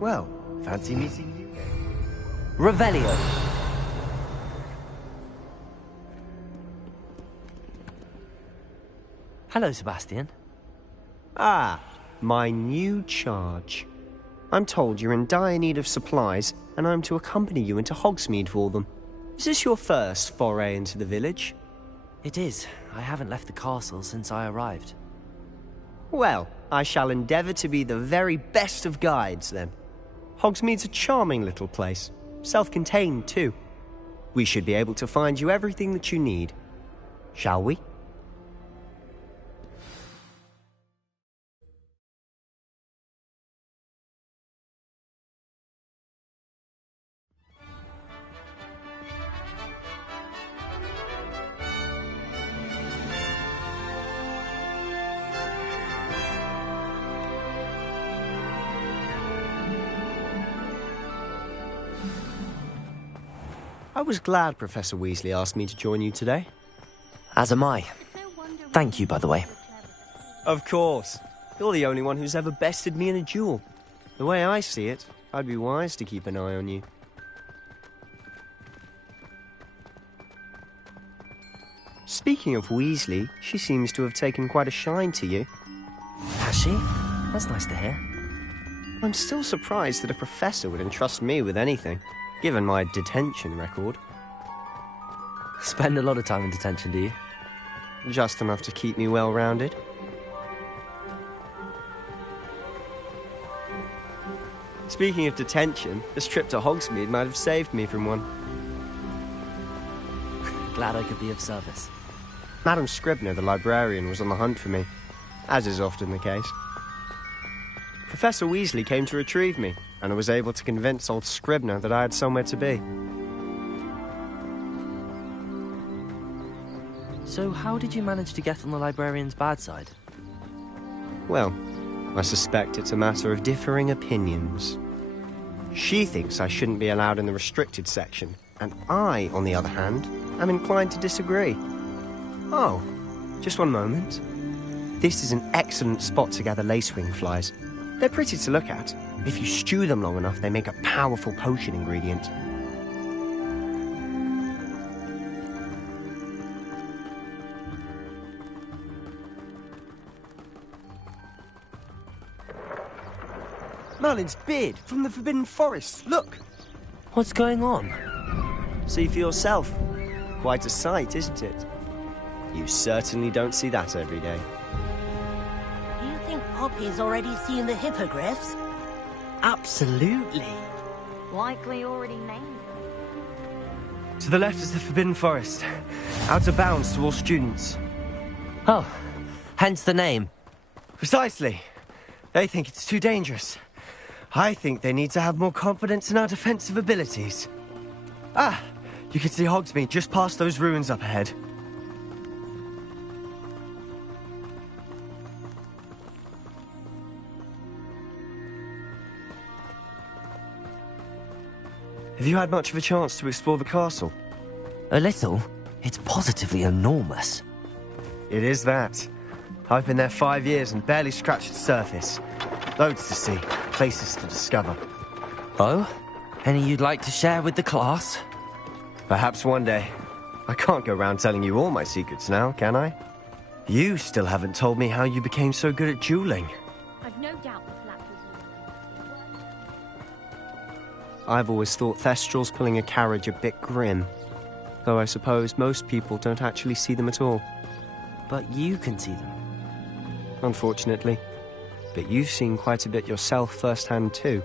Well, fancy meeting you. Revelio. Hello, Sebastian. Ah, my new charge. I'm told you're in dire need of supplies, and I'm to accompany you into Hogsmeade for them. Is this your first foray into the village? It is. I haven't left the castle since I arrived. Well, I shall endeavour to be the very best of guides, then. Hogsmeade's a charming little place. Self-contained, too. We should be able to find you everything that you need. Shall we? I was glad Professor Weasley asked me to join you today. As am I. Thank you, by the way. Of course. You're the only one who's ever bested me in a duel. The way I see it, I'd be wise to keep an eye on you. Speaking of Weasley, she seems to have taken quite a shine to you. Has she? That's nice to hear. I'm still surprised that a professor would entrust me with anything, given my detention record. Spend a lot of time in detention, do you? Just enough to keep me well-rounded. Speaking of detention, this trip to Hogsmeade might have saved me from one. Glad I could be of service. Madam Scribner, the librarian, was on the hunt for me, as is often the case. Professor Weasley came to retrieve me, and I was able to convince old Scribner that I had somewhere to be. So how did you manage to get on the librarian's bad side? Well, I suspect it's a matter of differing opinions. She thinks I shouldn't be allowed in the restricted section, and I, on the other hand, am inclined to disagree. Oh, just one moment. This is an excellent spot to gather lacewing flies. They're pretty to look at. If you stew them long enough, they make a powerful potion ingredient. Merlin's beard from the Forbidden Forest, look! What's going on? See for yourself. Quite a sight, isn't it? You certainly don't see that every day. Do you think Poppy's already seen the hippogriffs? Absolutely. Likely already named them. To the left is the Forbidden Forest. Out of bounds to all students. Oh, hence the name. Precisely. They think it's too dangerous. I think they need to have more confidence in our defensive abilities. Ah, you can see Hogsmeade just past those ruins up ahead. Have you had much of a chance to explore the castle? A little. It's positively enormous. It is that. I've been there 5 years and barely scratched the surface. Loads to see, places to discover. Oh? Any you'd like to share with the class? Perhaps one day. I can't go around telling you all my secrets now, can I? You still haven't told me how you became so good at dueling. I've no doubt the flap was I've always thought Thestrals pulling a carriage a bit grim. Though I suppose most people don't actually see them at all. But you can see them. Unfortunately. But you've seen quite a bit yourself firsthand too.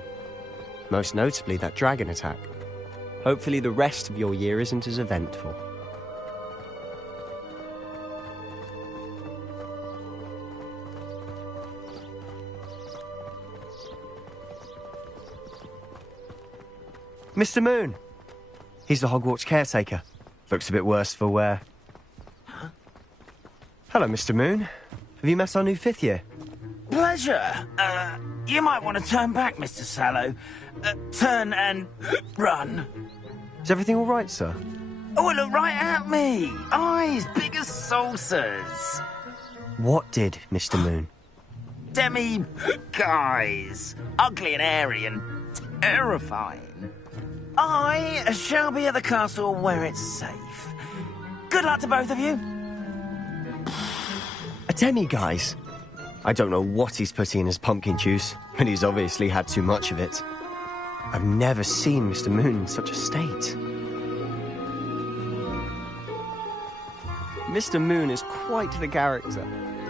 Most notably that dragon attack. Hopefully the rest of your year isn't as eventful. Mr. Moon! He's the Hogwarts caretaker. Looks a bit worse for wear. Huh? Hello, Mr. Moon. Have you met our new 5th year? Pleasure. You might want to turn back, Mr. Sallow. Turn and run. Is everything all right, sir? Oh, look right at me. Eyes big as saucers. What did, Mr. Moon? Guys. Ugly and hairy and terrifying. I shall be at the castle where it's safe. Good luck to both of you. A demi-guise? I don't know what he's putting in his pumpkin juice, and he's obviously had too much of it. I've never seen Mr. Moon in such a state. Mr. Moon is quite the character.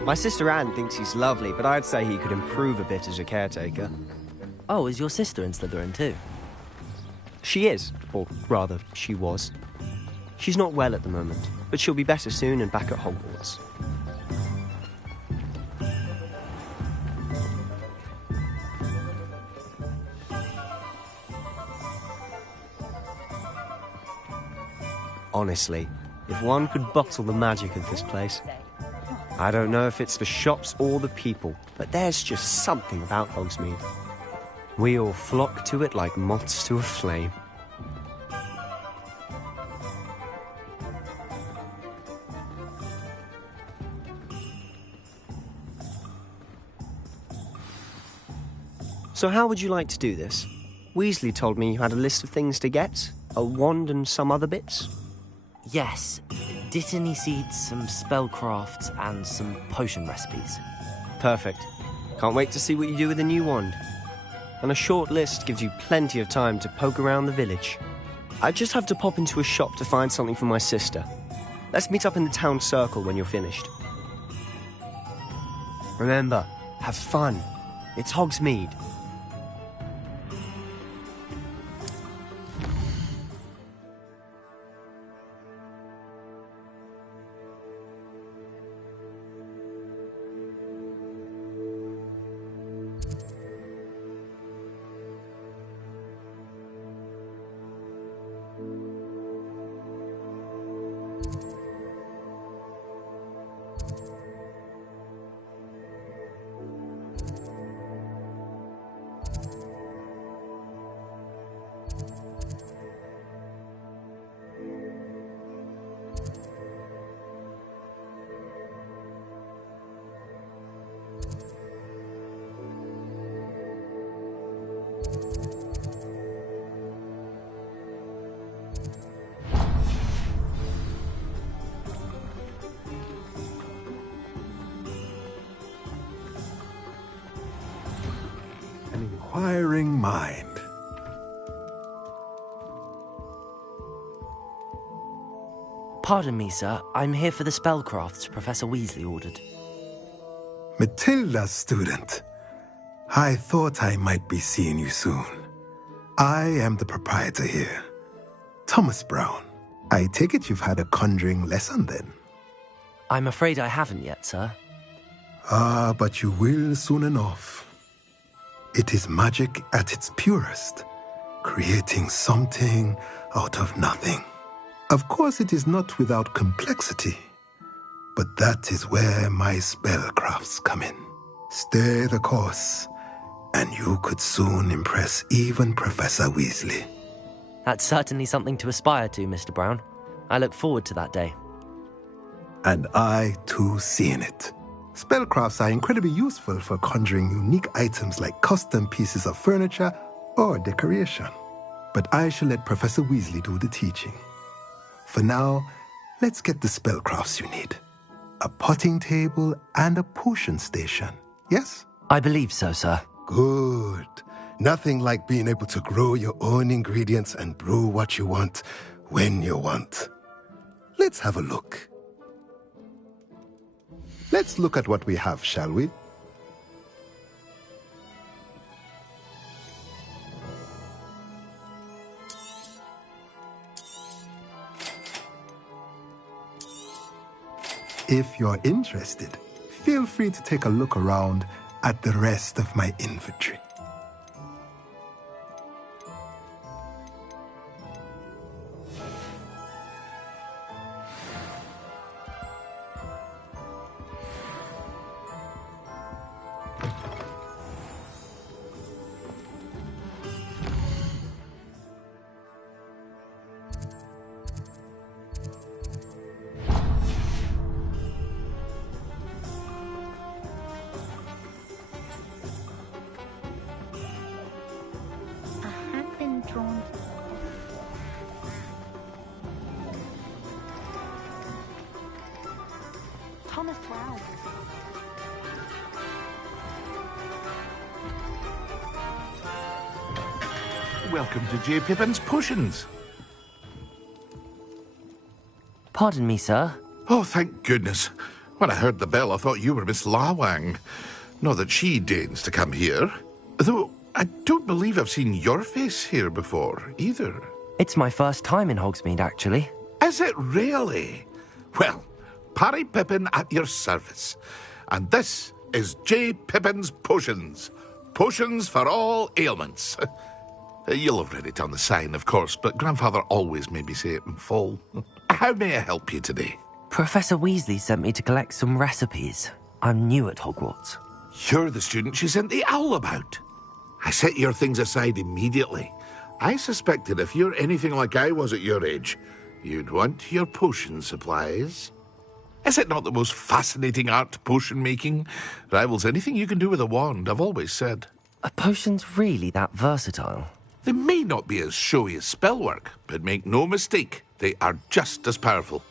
My sister Anne thinks he's lovely, but I'd say he could improve a bit as a caretaker. Oh, is your sister in Slytherin too? She is, or rather, she was. She's not well at the moment, but she'll be better soon and back at Hogwarts. Honestly, if one could bottle the magic of this place. I don't know if it's the shops or the people, but there's just something about Hogsmeade. We all flock to it like moths to a flame. So how would you like to do this? Weasley told me you had a list of things to get, a wand and some other bits. Yes. Dittany seeds, some spellcrafts, and some potion recipes. Perfect. Can't wait to see what you do with the new wand. And a short list gives you plenty of time to poke around the village. I just have to pop into a shop to find something for my sister. Let's meet up in the town circle when you're finished. Remember, have fun. It's Hogsmeade. Inquiring mind. Pardon me, sir. I'm here for the spellcrafts Professor Weasley ordered. Matilda's student. I thought I might be seeing you soon. I am the proprietor here, Thomas Brown. I take it you've had a conjuring lesson then? I'm afraid I haven't yet, sir. Ah, but you will soon enough. It is magic at its purest, creating something out of nothing. Of course, it is not without complexity, but that is where my spellcrafts come in. Stay the course, and you could soon impress even Professor Weasley. That's certainly something to aspire to, Mr. Brown. I look forward to that day. And I, too, seeing it. Spellcrafts are incredibly useful for conjuring unique items like custom pieces of furniture or decoration. But I shall let Professor Weasley do the teaching. For now, let's get the spellcrafts you need. A potting table and a potion station, yes? I believe so, sir. Good. Nothing like being able to grow your own ingredients and brew what you want when you want. Let's have a look. Let's look at what we have, shall we? If you're interested, feel free to take a look around at the rest of my inventory. Thomas Brown. Welcome to J. Pippin's Potions. Pardon me, sir. Oh, thank goodness. When I heard the bell, I thought you were Miss Lawang. Not that she deigns to come here. Though I don't believe I've seen your face here before, either. It's my first time in Hogsmeade, actually. Is it really? Well, Parry Pippin at your service. And this is J. Pippin's Potions. Potions for all ailments. You'll have read it on the sign, of course, but Grandfather always made me say it in full. How may I help you today? Professor Weasley sent me to collect some recipes. I'm new at Hogwarts. You're the student she sent the owl about. I set your things aside immediately. I suspected if you're anything like I was at your age, you'd want your potion supplies. Is it not the most fascinating art, potion making? Rivals anything you can do with a wand, I've always said. Are potions really that versatile? They may not be as showy as spellwork, but make no mistake, they are just as powerful.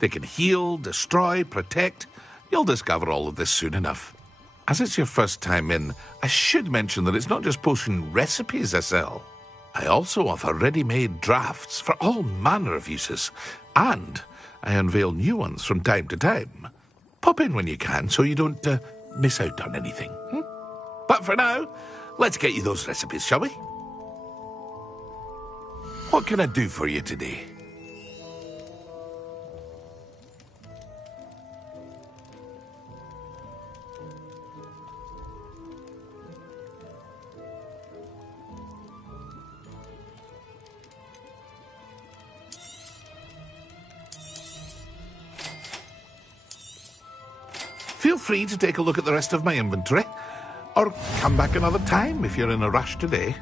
They can heal, destroy, protect. You'll discover all of this soon enough. As it's your first time in, I should mention that it's not just potion recipes I sell. I also offer ready-made drafts for all manner of uses, and I unveil new ones from time to time. Pop in when you can so you don't miss out on anything. But for now, let's get you those recipes, shall we? What can I do for you today? Feel free to take a look at the rest of my inventory, or come back another time if you're in a rush today.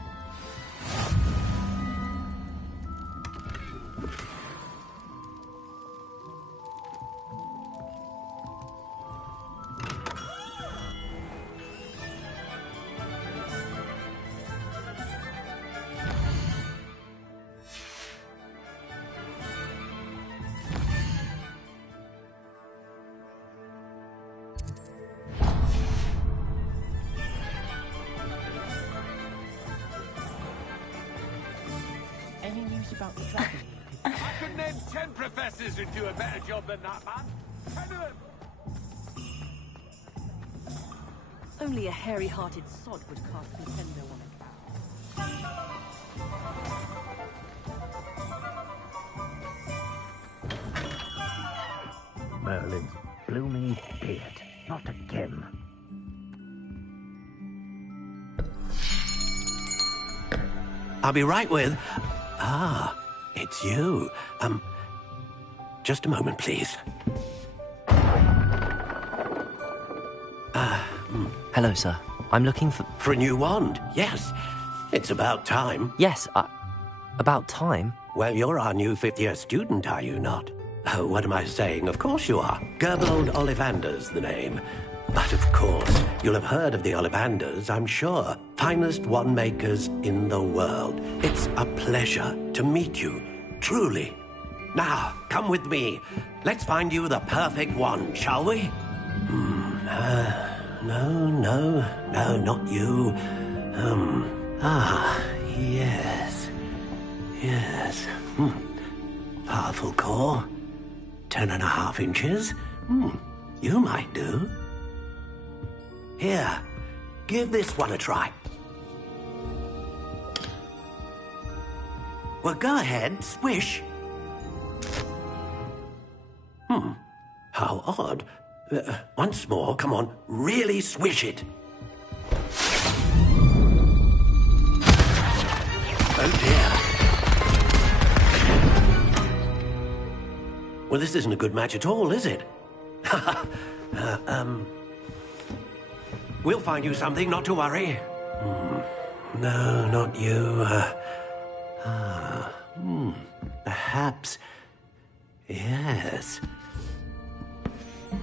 Any news about the dragon? I could name 10 professors who'd do a better job than that man. 10 of them. Only a hairy-hearted sod would cast contender on it. Merlin's blooming beard. Not again. I'll be right with... Ah, it's you. Just a moment, please. Hello, sir. I'm looking for... For a new wand, yes. It's about time. Yes, about time? Well, you're our new fifth-year student, are you not? Oh, what am I saying? Of course you are. Gerbold Ollivander's the name. But of course, you'll have heard of the Ollivanders, I'm sure. Finest wand makers in the world. It's a pleasure to meet you, truly. Now, come with me. Let's find you the perfect wand, shall we? No, not you. Yes. Powerful core. 10.5 inches. You might do. Here, give this one a try. Well, go ahead, swish. How odd. Once more, come on, really swish it. Oh dear. Well, this isn't a good match at all, is it? We'll find you something, not to worry. No, not you. Perhaps. Yes.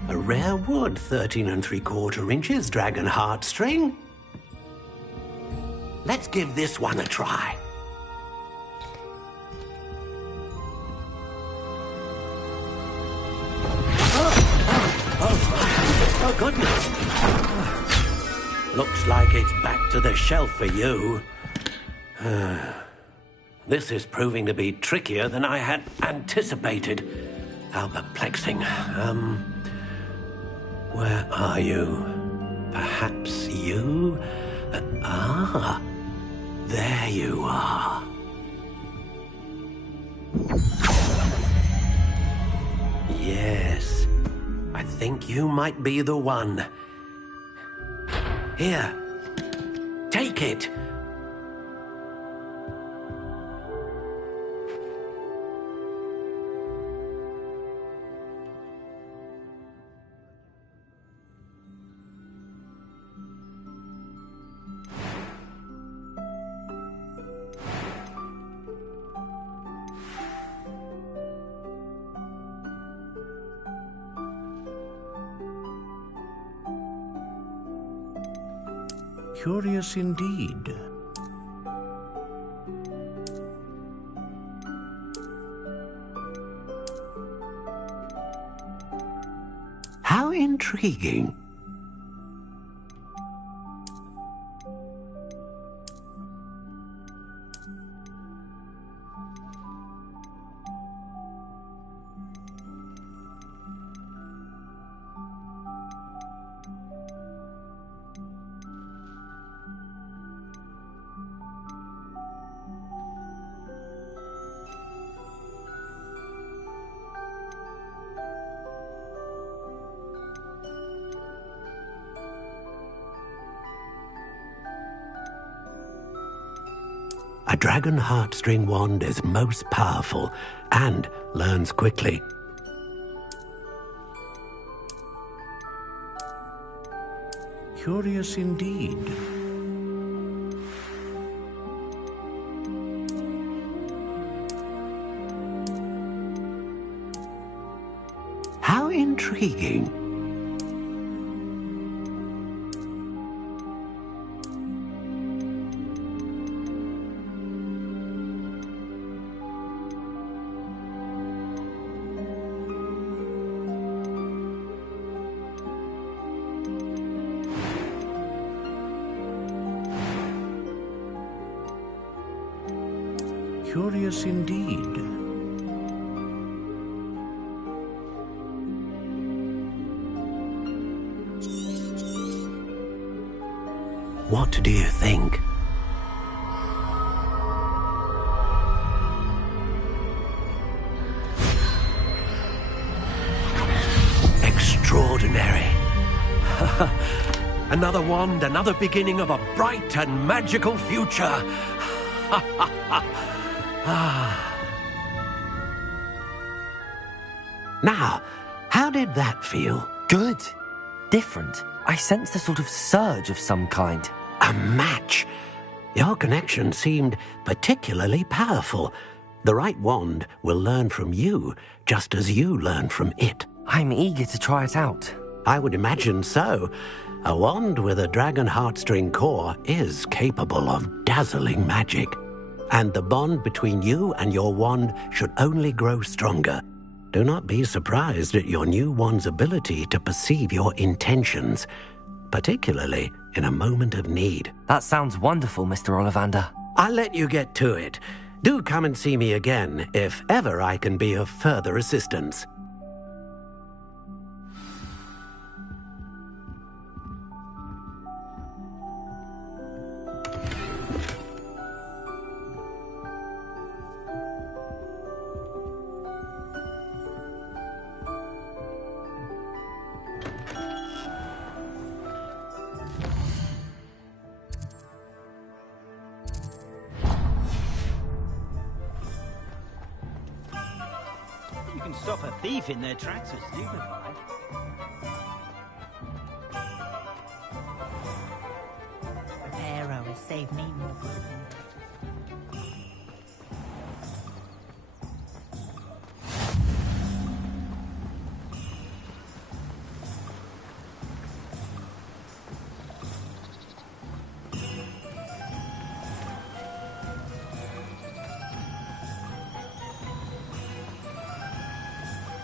A rare wood, 13 3/4 inches, dragon heartstring. Let's give this one a try. Oh, goodness. Looks like it's back to the shelf for you. This is proving to be trickier than I had anticipated. How perplexing. Where are you? Perhaps you? There you are. Yes, I think you might be the one. Here, take it. Curious indeed. How intriguing. A dragon heartstring wand is most powerful and learns quickly. Curious indeed. How intriguing. Curious indeed. What do you think? Extraordinary. Another wand, another beginning of a bright and magical future. Now, how did that feel? Good. Different. I sensed a sort of surge of some kind. A match. Your connection seemed particularly powerful. The right wand will learn from you, just as you learn from it. I'm eager to try it out. I would imagine so. A wand with a dragon heartstring core is capable of dazzling magic. And the bond between you and your wand should only grow stronger. Do not be surprised at your new wand's ability to perceive your intentions, particularly in a moment of need. That sounds wonderful, Mr. Ollivander. I'll let you get to it. Do come and see me again if ever I can be of further assistance. You can stop a thief in their tracks with stupefy. Arrow has saved me more blood.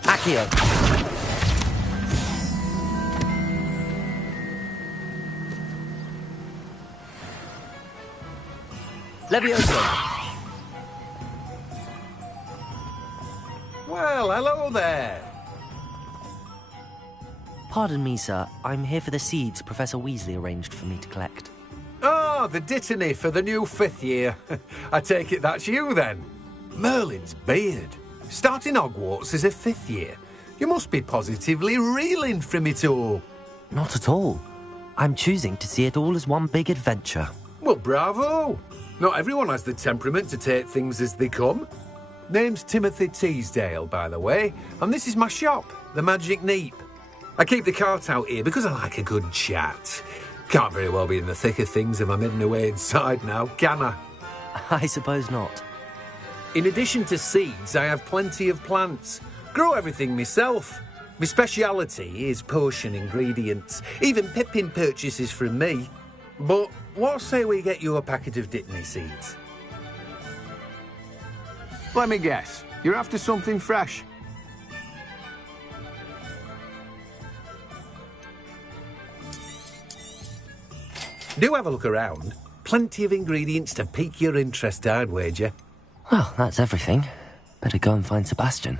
Accio. Levioso. Well, hello there. Pardon me, sir. I'm here for the seeds Professor Weasley arranged for me to collect. Oh, the dittany for the new 5th year. I take it that's you, then. Merlin's beard. Starting Hogwarts as a 5th year. You must be positively reeling from it all. Not at all. I'm choosing to see it all as one big adventure. Well, bravo. Not everyone has the temperament to take things as they come. Name's Timothy Teasdale, by the way, and this is my shop, the Magic Neep. I keep the cart out here because I like a good chat. Can't very well be in the thick of things if I'm hidden away inside now, can I? I suppose not. In addition to seeds, I have plenty of plants. Grow everything myself. My speciality is potion ingredients. Even Pippin purchases from me. But what say we get you a packet of Dittany seeds? Let me guess. You're after something fresh. Do have a look around. Plenty of ingredients to pique your interest, I'd wager. Well, that's everything. Better go and find Sebastian.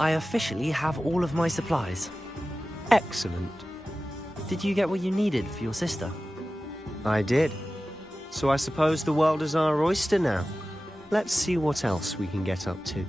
I officially have all of my supplies. Excellent. Did you get what you needed for your sister? I did. So I suppose the world is our oyster now. Let's see what else we can get up to.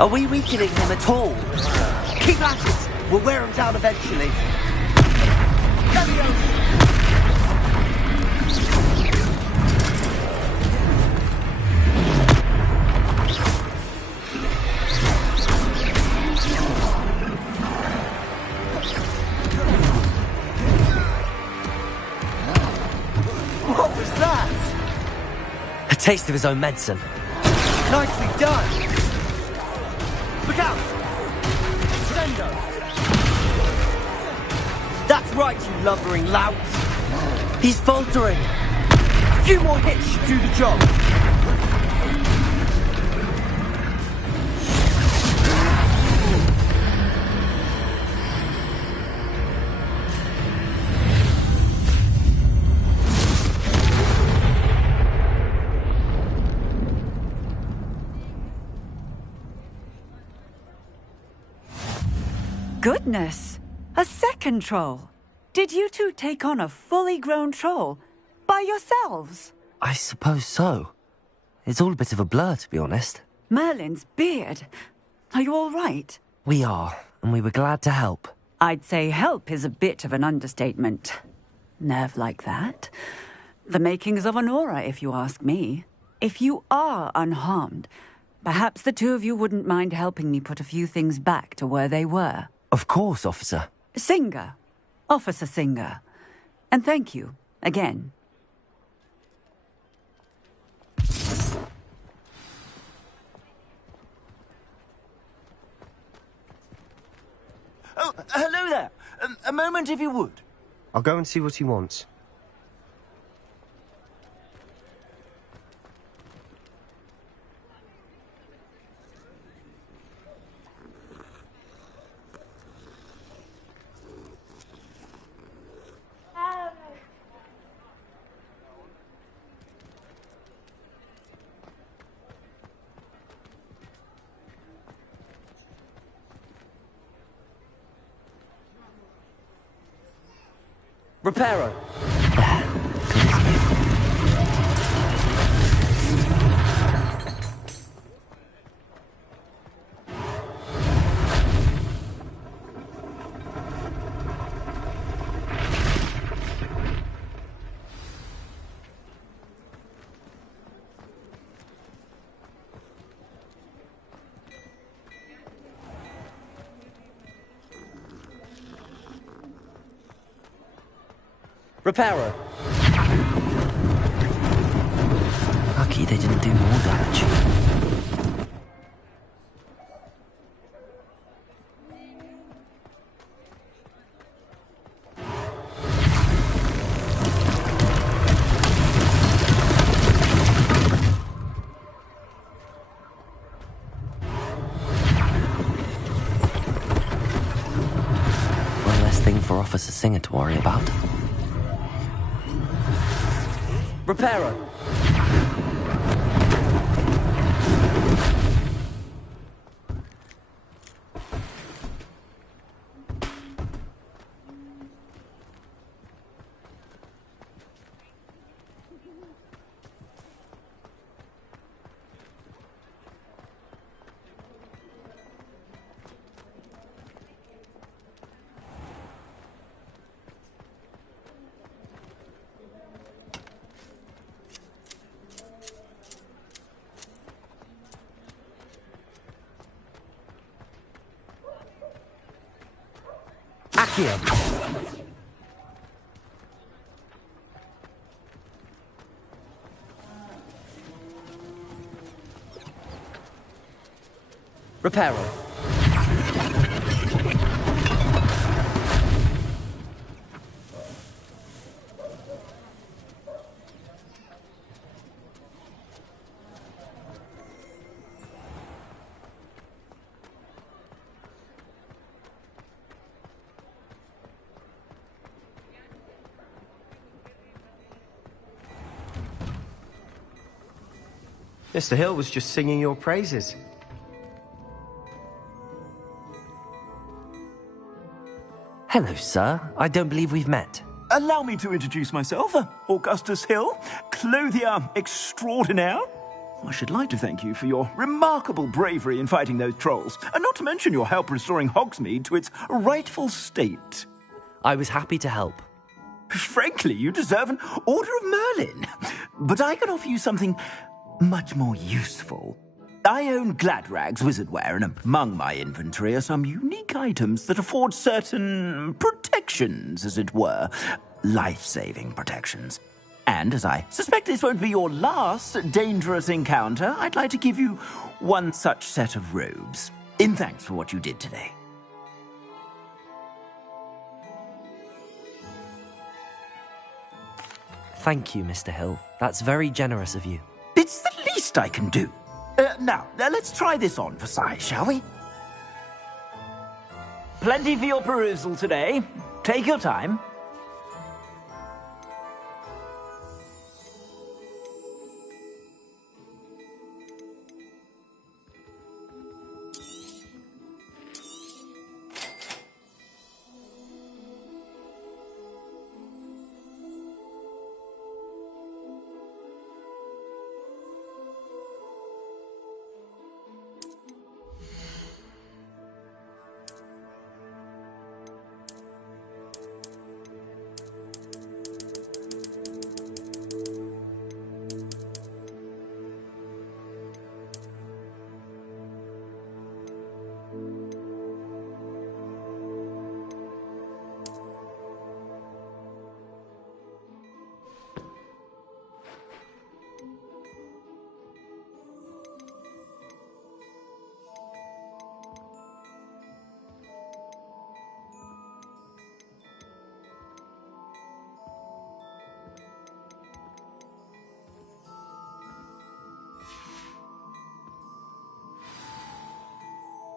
Are we weakening him at all? Keep at it! We'll wear him down eventually. What was that? A taste of his own medicine. Nicely done! Look out! Sendo! That's right, you lumbering lout! He's faltering! A few more hits should do the job! Goodness! A second troll! Did you two take on a fully grown troll? By yourselves? I suppose so. It's all a bit of a blur, to be honest. Merlin's beard. Are you all right? We are, and we were glad to help. I'd say help is a bit of an understatement. Nerve like that. The makings of an aura, if you ask me. If you are unharmed, perhaps the two of you wouldn't mind helping me put a few things back to where they were. Of course, officer. Singer. Officer Singer. And thank you, again. Oh, hello there. A moment, if you would. I'll go and see what he wants. Reparo. Reparo. Lucky they didn't do more damage. One less thing for Officer Singer to worry about. Reparo. Accio. Reparo. Mr. Hill was just singing your praises. Hello, sir. I don't believe we've met. Allow me to introduce myself, Augustus Hill, clothier extraordinaire. I should like to thank you for your remarkable bravery in fighting those trolls, and not to mention your help restoring Hogsmeade to its rightful state. I was happy to help. Frankly, you deserve an Order of Merlin. But I can offer you something much more useful. I own Gladrag's wizardware, and among my inventory are some unique items that afford certain protections, as it were. Life-saving protections. And as I suspect this won't be your last dangerous encounter, I'd like to give you one such set of robes, in thanks for what you did today. Thank you, Mr. Hill. That's very generous of you. It's the least I can do. Now, let's try this on for size, shall we? Plenty for your perusal today. Take your time.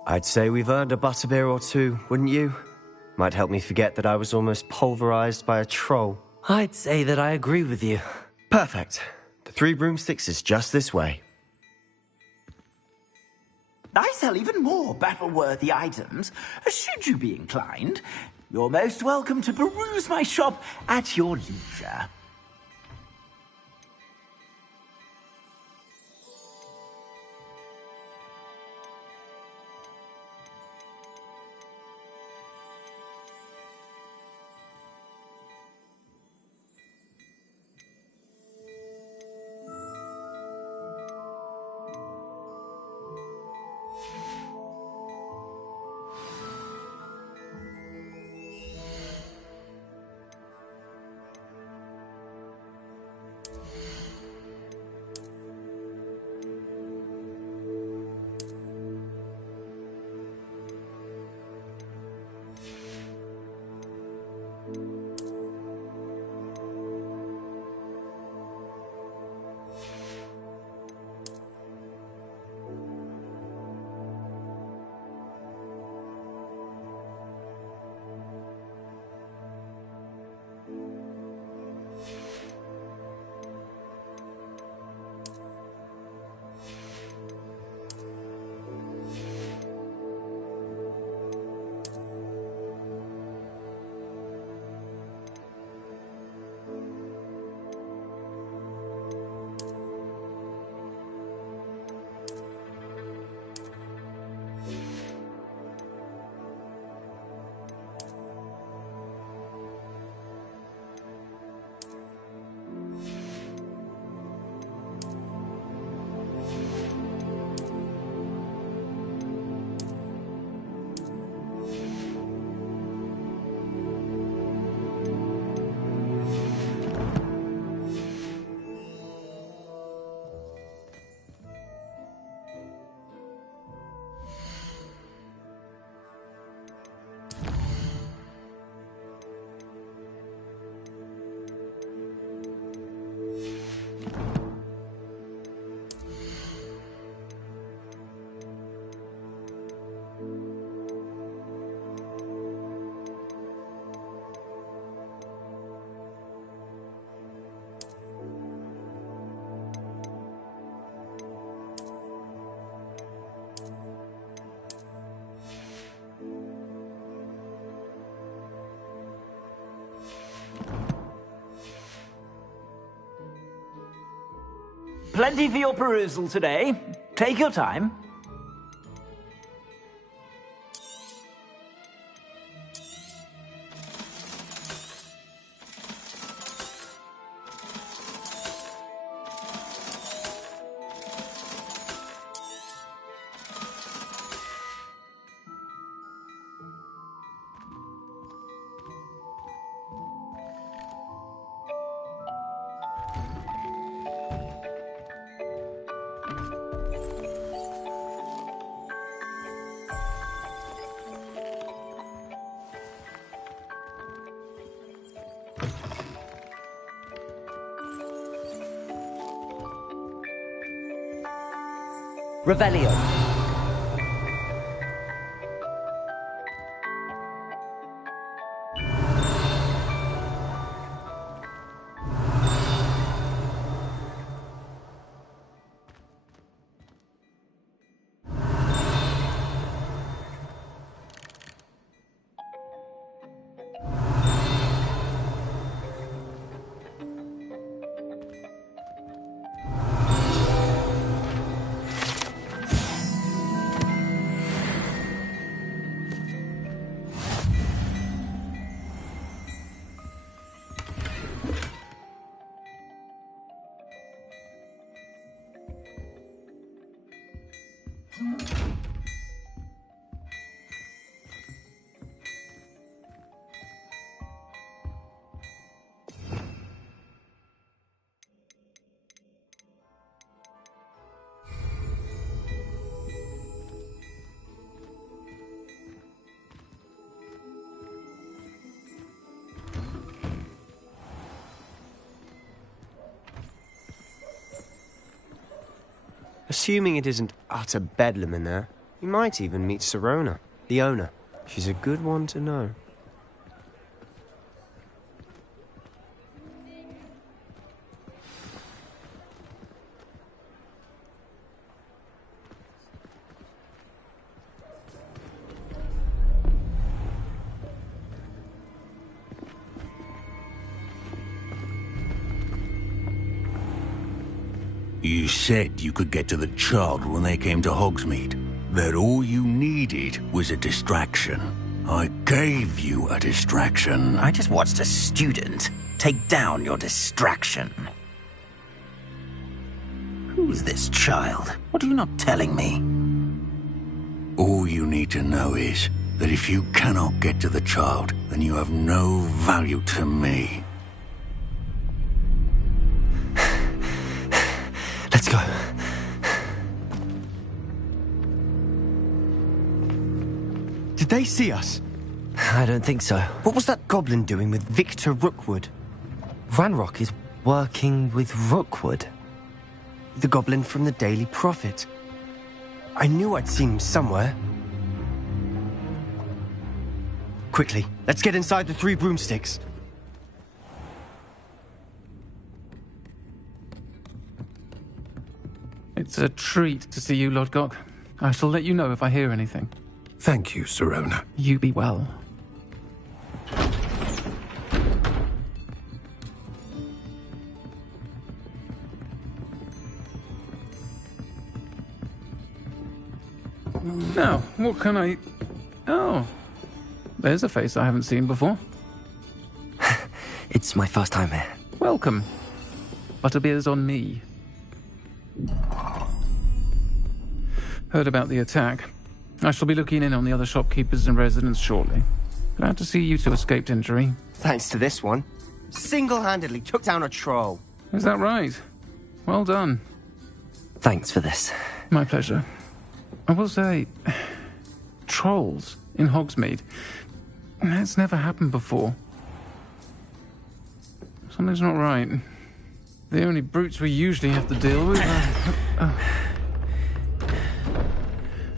I'd say we've earned a butterbeer or two, wouldn't you? Might help me forget that I was almost pulverized by a troll. I'd say that I agree with you. Perfect. The 3 broomsticks is just this way. I sell even more battle-worthy items. Should you be inclined, you're most welcome to peruse my shop at your leisure. Plenty for your perusal today. Take your time. Revelio. Assuming it isn't utter bedlam in there, you might even meet Sirona, the owner. She's a good one to know. You said you could get to the child when they came to Hogsmeade. That all you needed was a distraction. I gave you a distraction. I just watched a student take down your distraction. Who's this child? What are you not telling me? All you need to know is that if you cannot get to the child, then you have no value to me. Let's go. Did they see us? I don't think so. What was that goblin doing with Victor Rookwood? Ranrock is working with Rookwood. The goblin from the Daily Prophet. I knew I'd seen him somewhere. Quickly, let's get inside the 3 broomsticks. It's a treat to see you, Lodgok. I shall let you know if I hear anything. Thank you, Sirona. You be well. Now, what can I... Oh, there's a face I haven't seen before. It's my first time here. Welcome. Butterbeer's on me. Heard about the attack. I shall be looking in on the other shopkeepers and residents shortly. Glad to see you two escaped injury. Thanks to this one. Single-handedly took down a troll. Is that right? Well done. Thanks for this. My pleasure. I will say, trolls in Hogsmeade. That's never happened before. Something's not right. The only brutes we usually have to deal with are...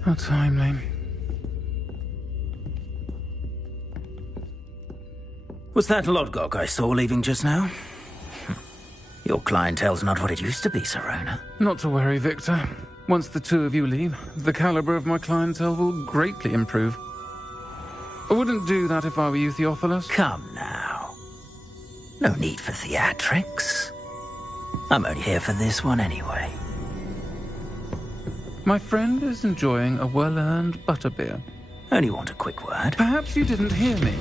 How timely. Was that Lodgok I saw leaving just now? Your clientele's not what it used to be, Sirona. Not to worry, Victor. Once the two of you leave, the caliber of my clientele will greatly improve. I wouldn't do that if I were you, Theophilus. Come now. No need for theatrics. I'm only here for this one anyway. My friend is enjoying a well-earned butterbeer. Only want a quick word. Perhaps you didn't hear me.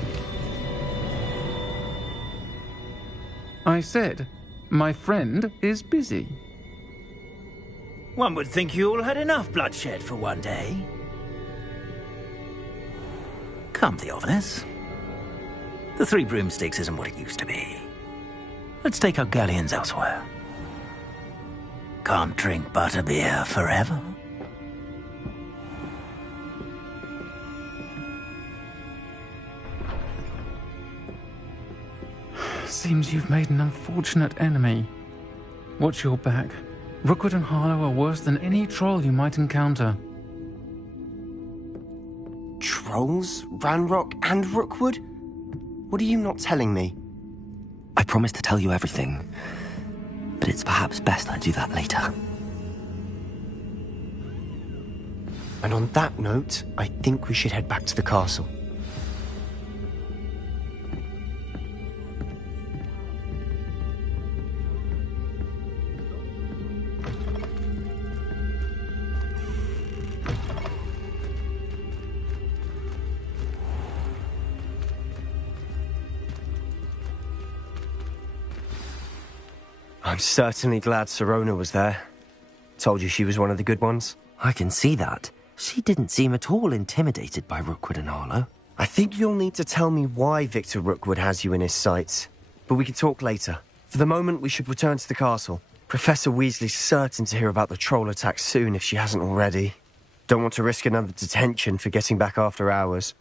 I said, my friend is busy. One would think you all had enough bloodshed for one day. Come, Theophilus. The Three Broomsticks isn't what it used to be. Let's take our galleons elsewhere. Can't drink butterbeer forever. Seems you've made an unfortunate enemy. Watch your back. Rookwood and Harlow are worse than any troll you might encounter. Trolls? Ranrock and Rookwood? What are you not telling me? I promised to tell you everything, but it's perhaps best I do that later. And on that note, I think we should head back to the castle. I'm certainly glad Sirona was there. Told you she was one of the good ones. I can see that. She didn't seem at all intimidated by Rookwood and Harlow. I think you'll need to tell me why Victor Rookwood has you in his sights. But we can talk later. For the moment, we should return to the castle. Professor Weasley's certain to hear about the troll attack soon if she hasn't already. Don't want to risk another detention for getting back after hours.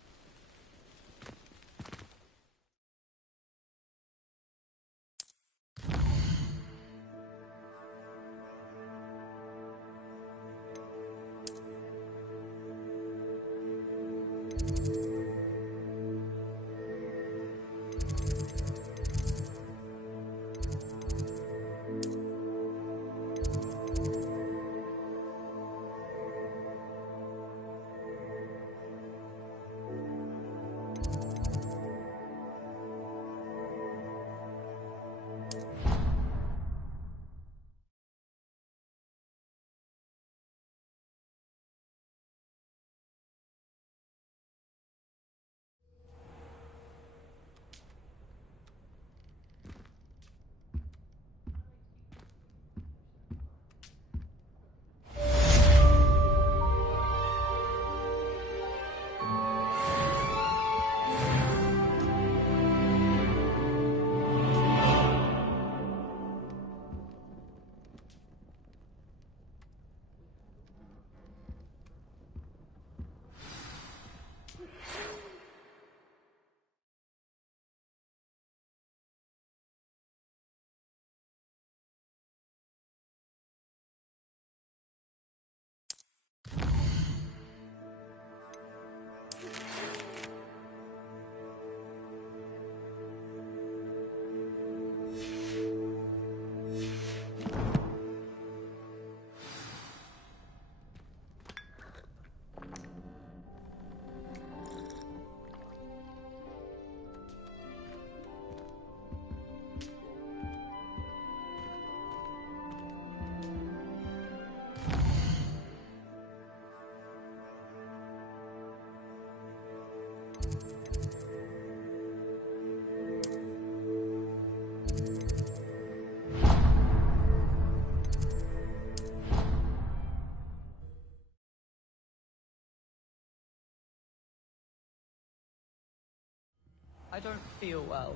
I don't feel well.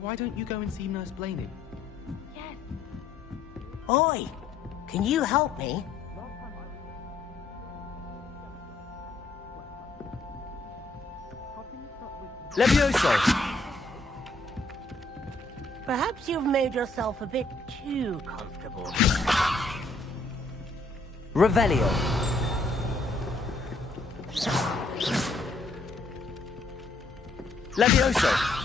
Why don't you go and see Nurse Blaney? Yes. Oi! Can you help me? Levioso! Perhaps you've made yourself a bit too comfortable. Revelio! Levioso!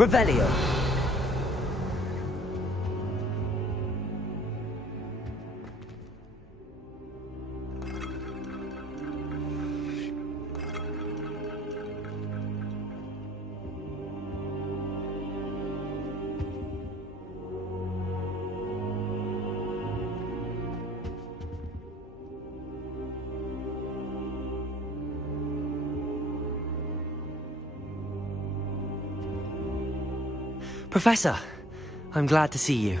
Revelio. Professor, I'm glad to see you.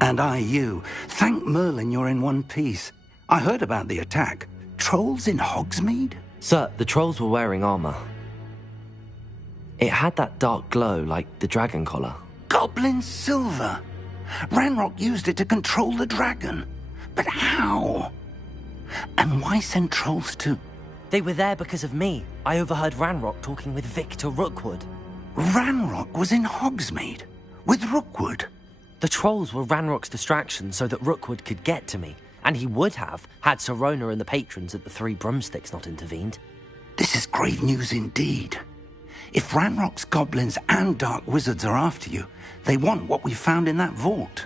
And I you. Thank Merlin you're in one piece. I heard about the attack. Trolls in Hogsmeade? Sir, the trolls were wearing armor. It had that dark glow like the dragon collar. Goblin silver. Ranrock used it to control the dragon. But how? And why send trolls too? They were there because of me. I overheard Ranrock talking with Victor Rookwood. Ranrock was in Hogsmeade? With Rookwood? The trolls were Ranrock's distraction so that Rookwood could get to me. And he would have, had Sirona and the patrons at the Three Broomsticks not intervened. This is grave news indeed. If Ranrock's goblins and dark wizards are after you, they want what we found in that vault.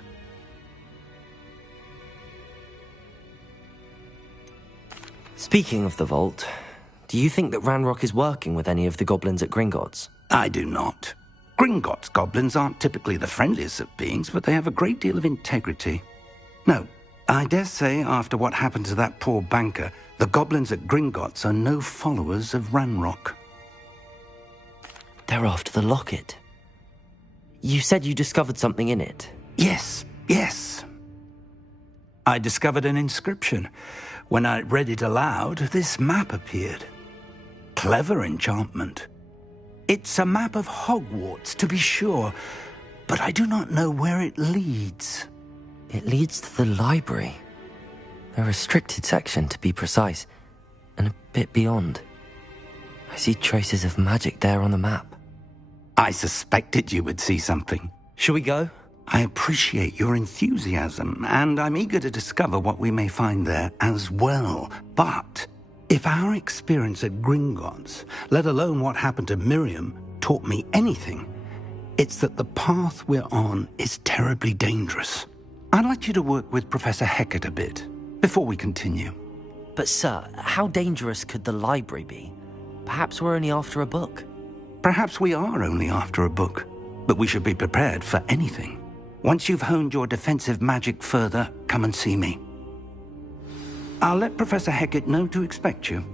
Speaking of the vault, do you think that Ranrock is working with any of the goblins at Gringotts? I do not. Gringotts goblins aren't typically the friendliest of beings, but they have a great deal of integrity. No, I dare say after what happened to that poor banker, the goblins at Gringotts are no followers of Ranrock. They're after the locket. You said you discovered something in it. Yes. I discovered an inscription. When I read it aloud, this map appeared. Clever enchantment. It's a map of Hogwarts, to be sure, but I do not know where it leads. It leads to the library. A restricted section, to be precise, and a bit beyond. I see traces of magic there on the map. I suspected you would see something. Shall we go? I appreciate your enthusiasm, and I'm eager to discover what we may find there as well. But if our experience at Gringotts, let alone what happened to Miriam, taught me anything, it's that the path we're on is terribly dangerous. I'd like you to work with Professor Hecat a bit before we continue. But sir, how dangerous could the library be? Perhaps we're only after a book. Perhaps we are only after a book, but we should be prepared for anything. Once you've honed your defensive magic further, come and see me. I'll let Professor Hecat know to expect you.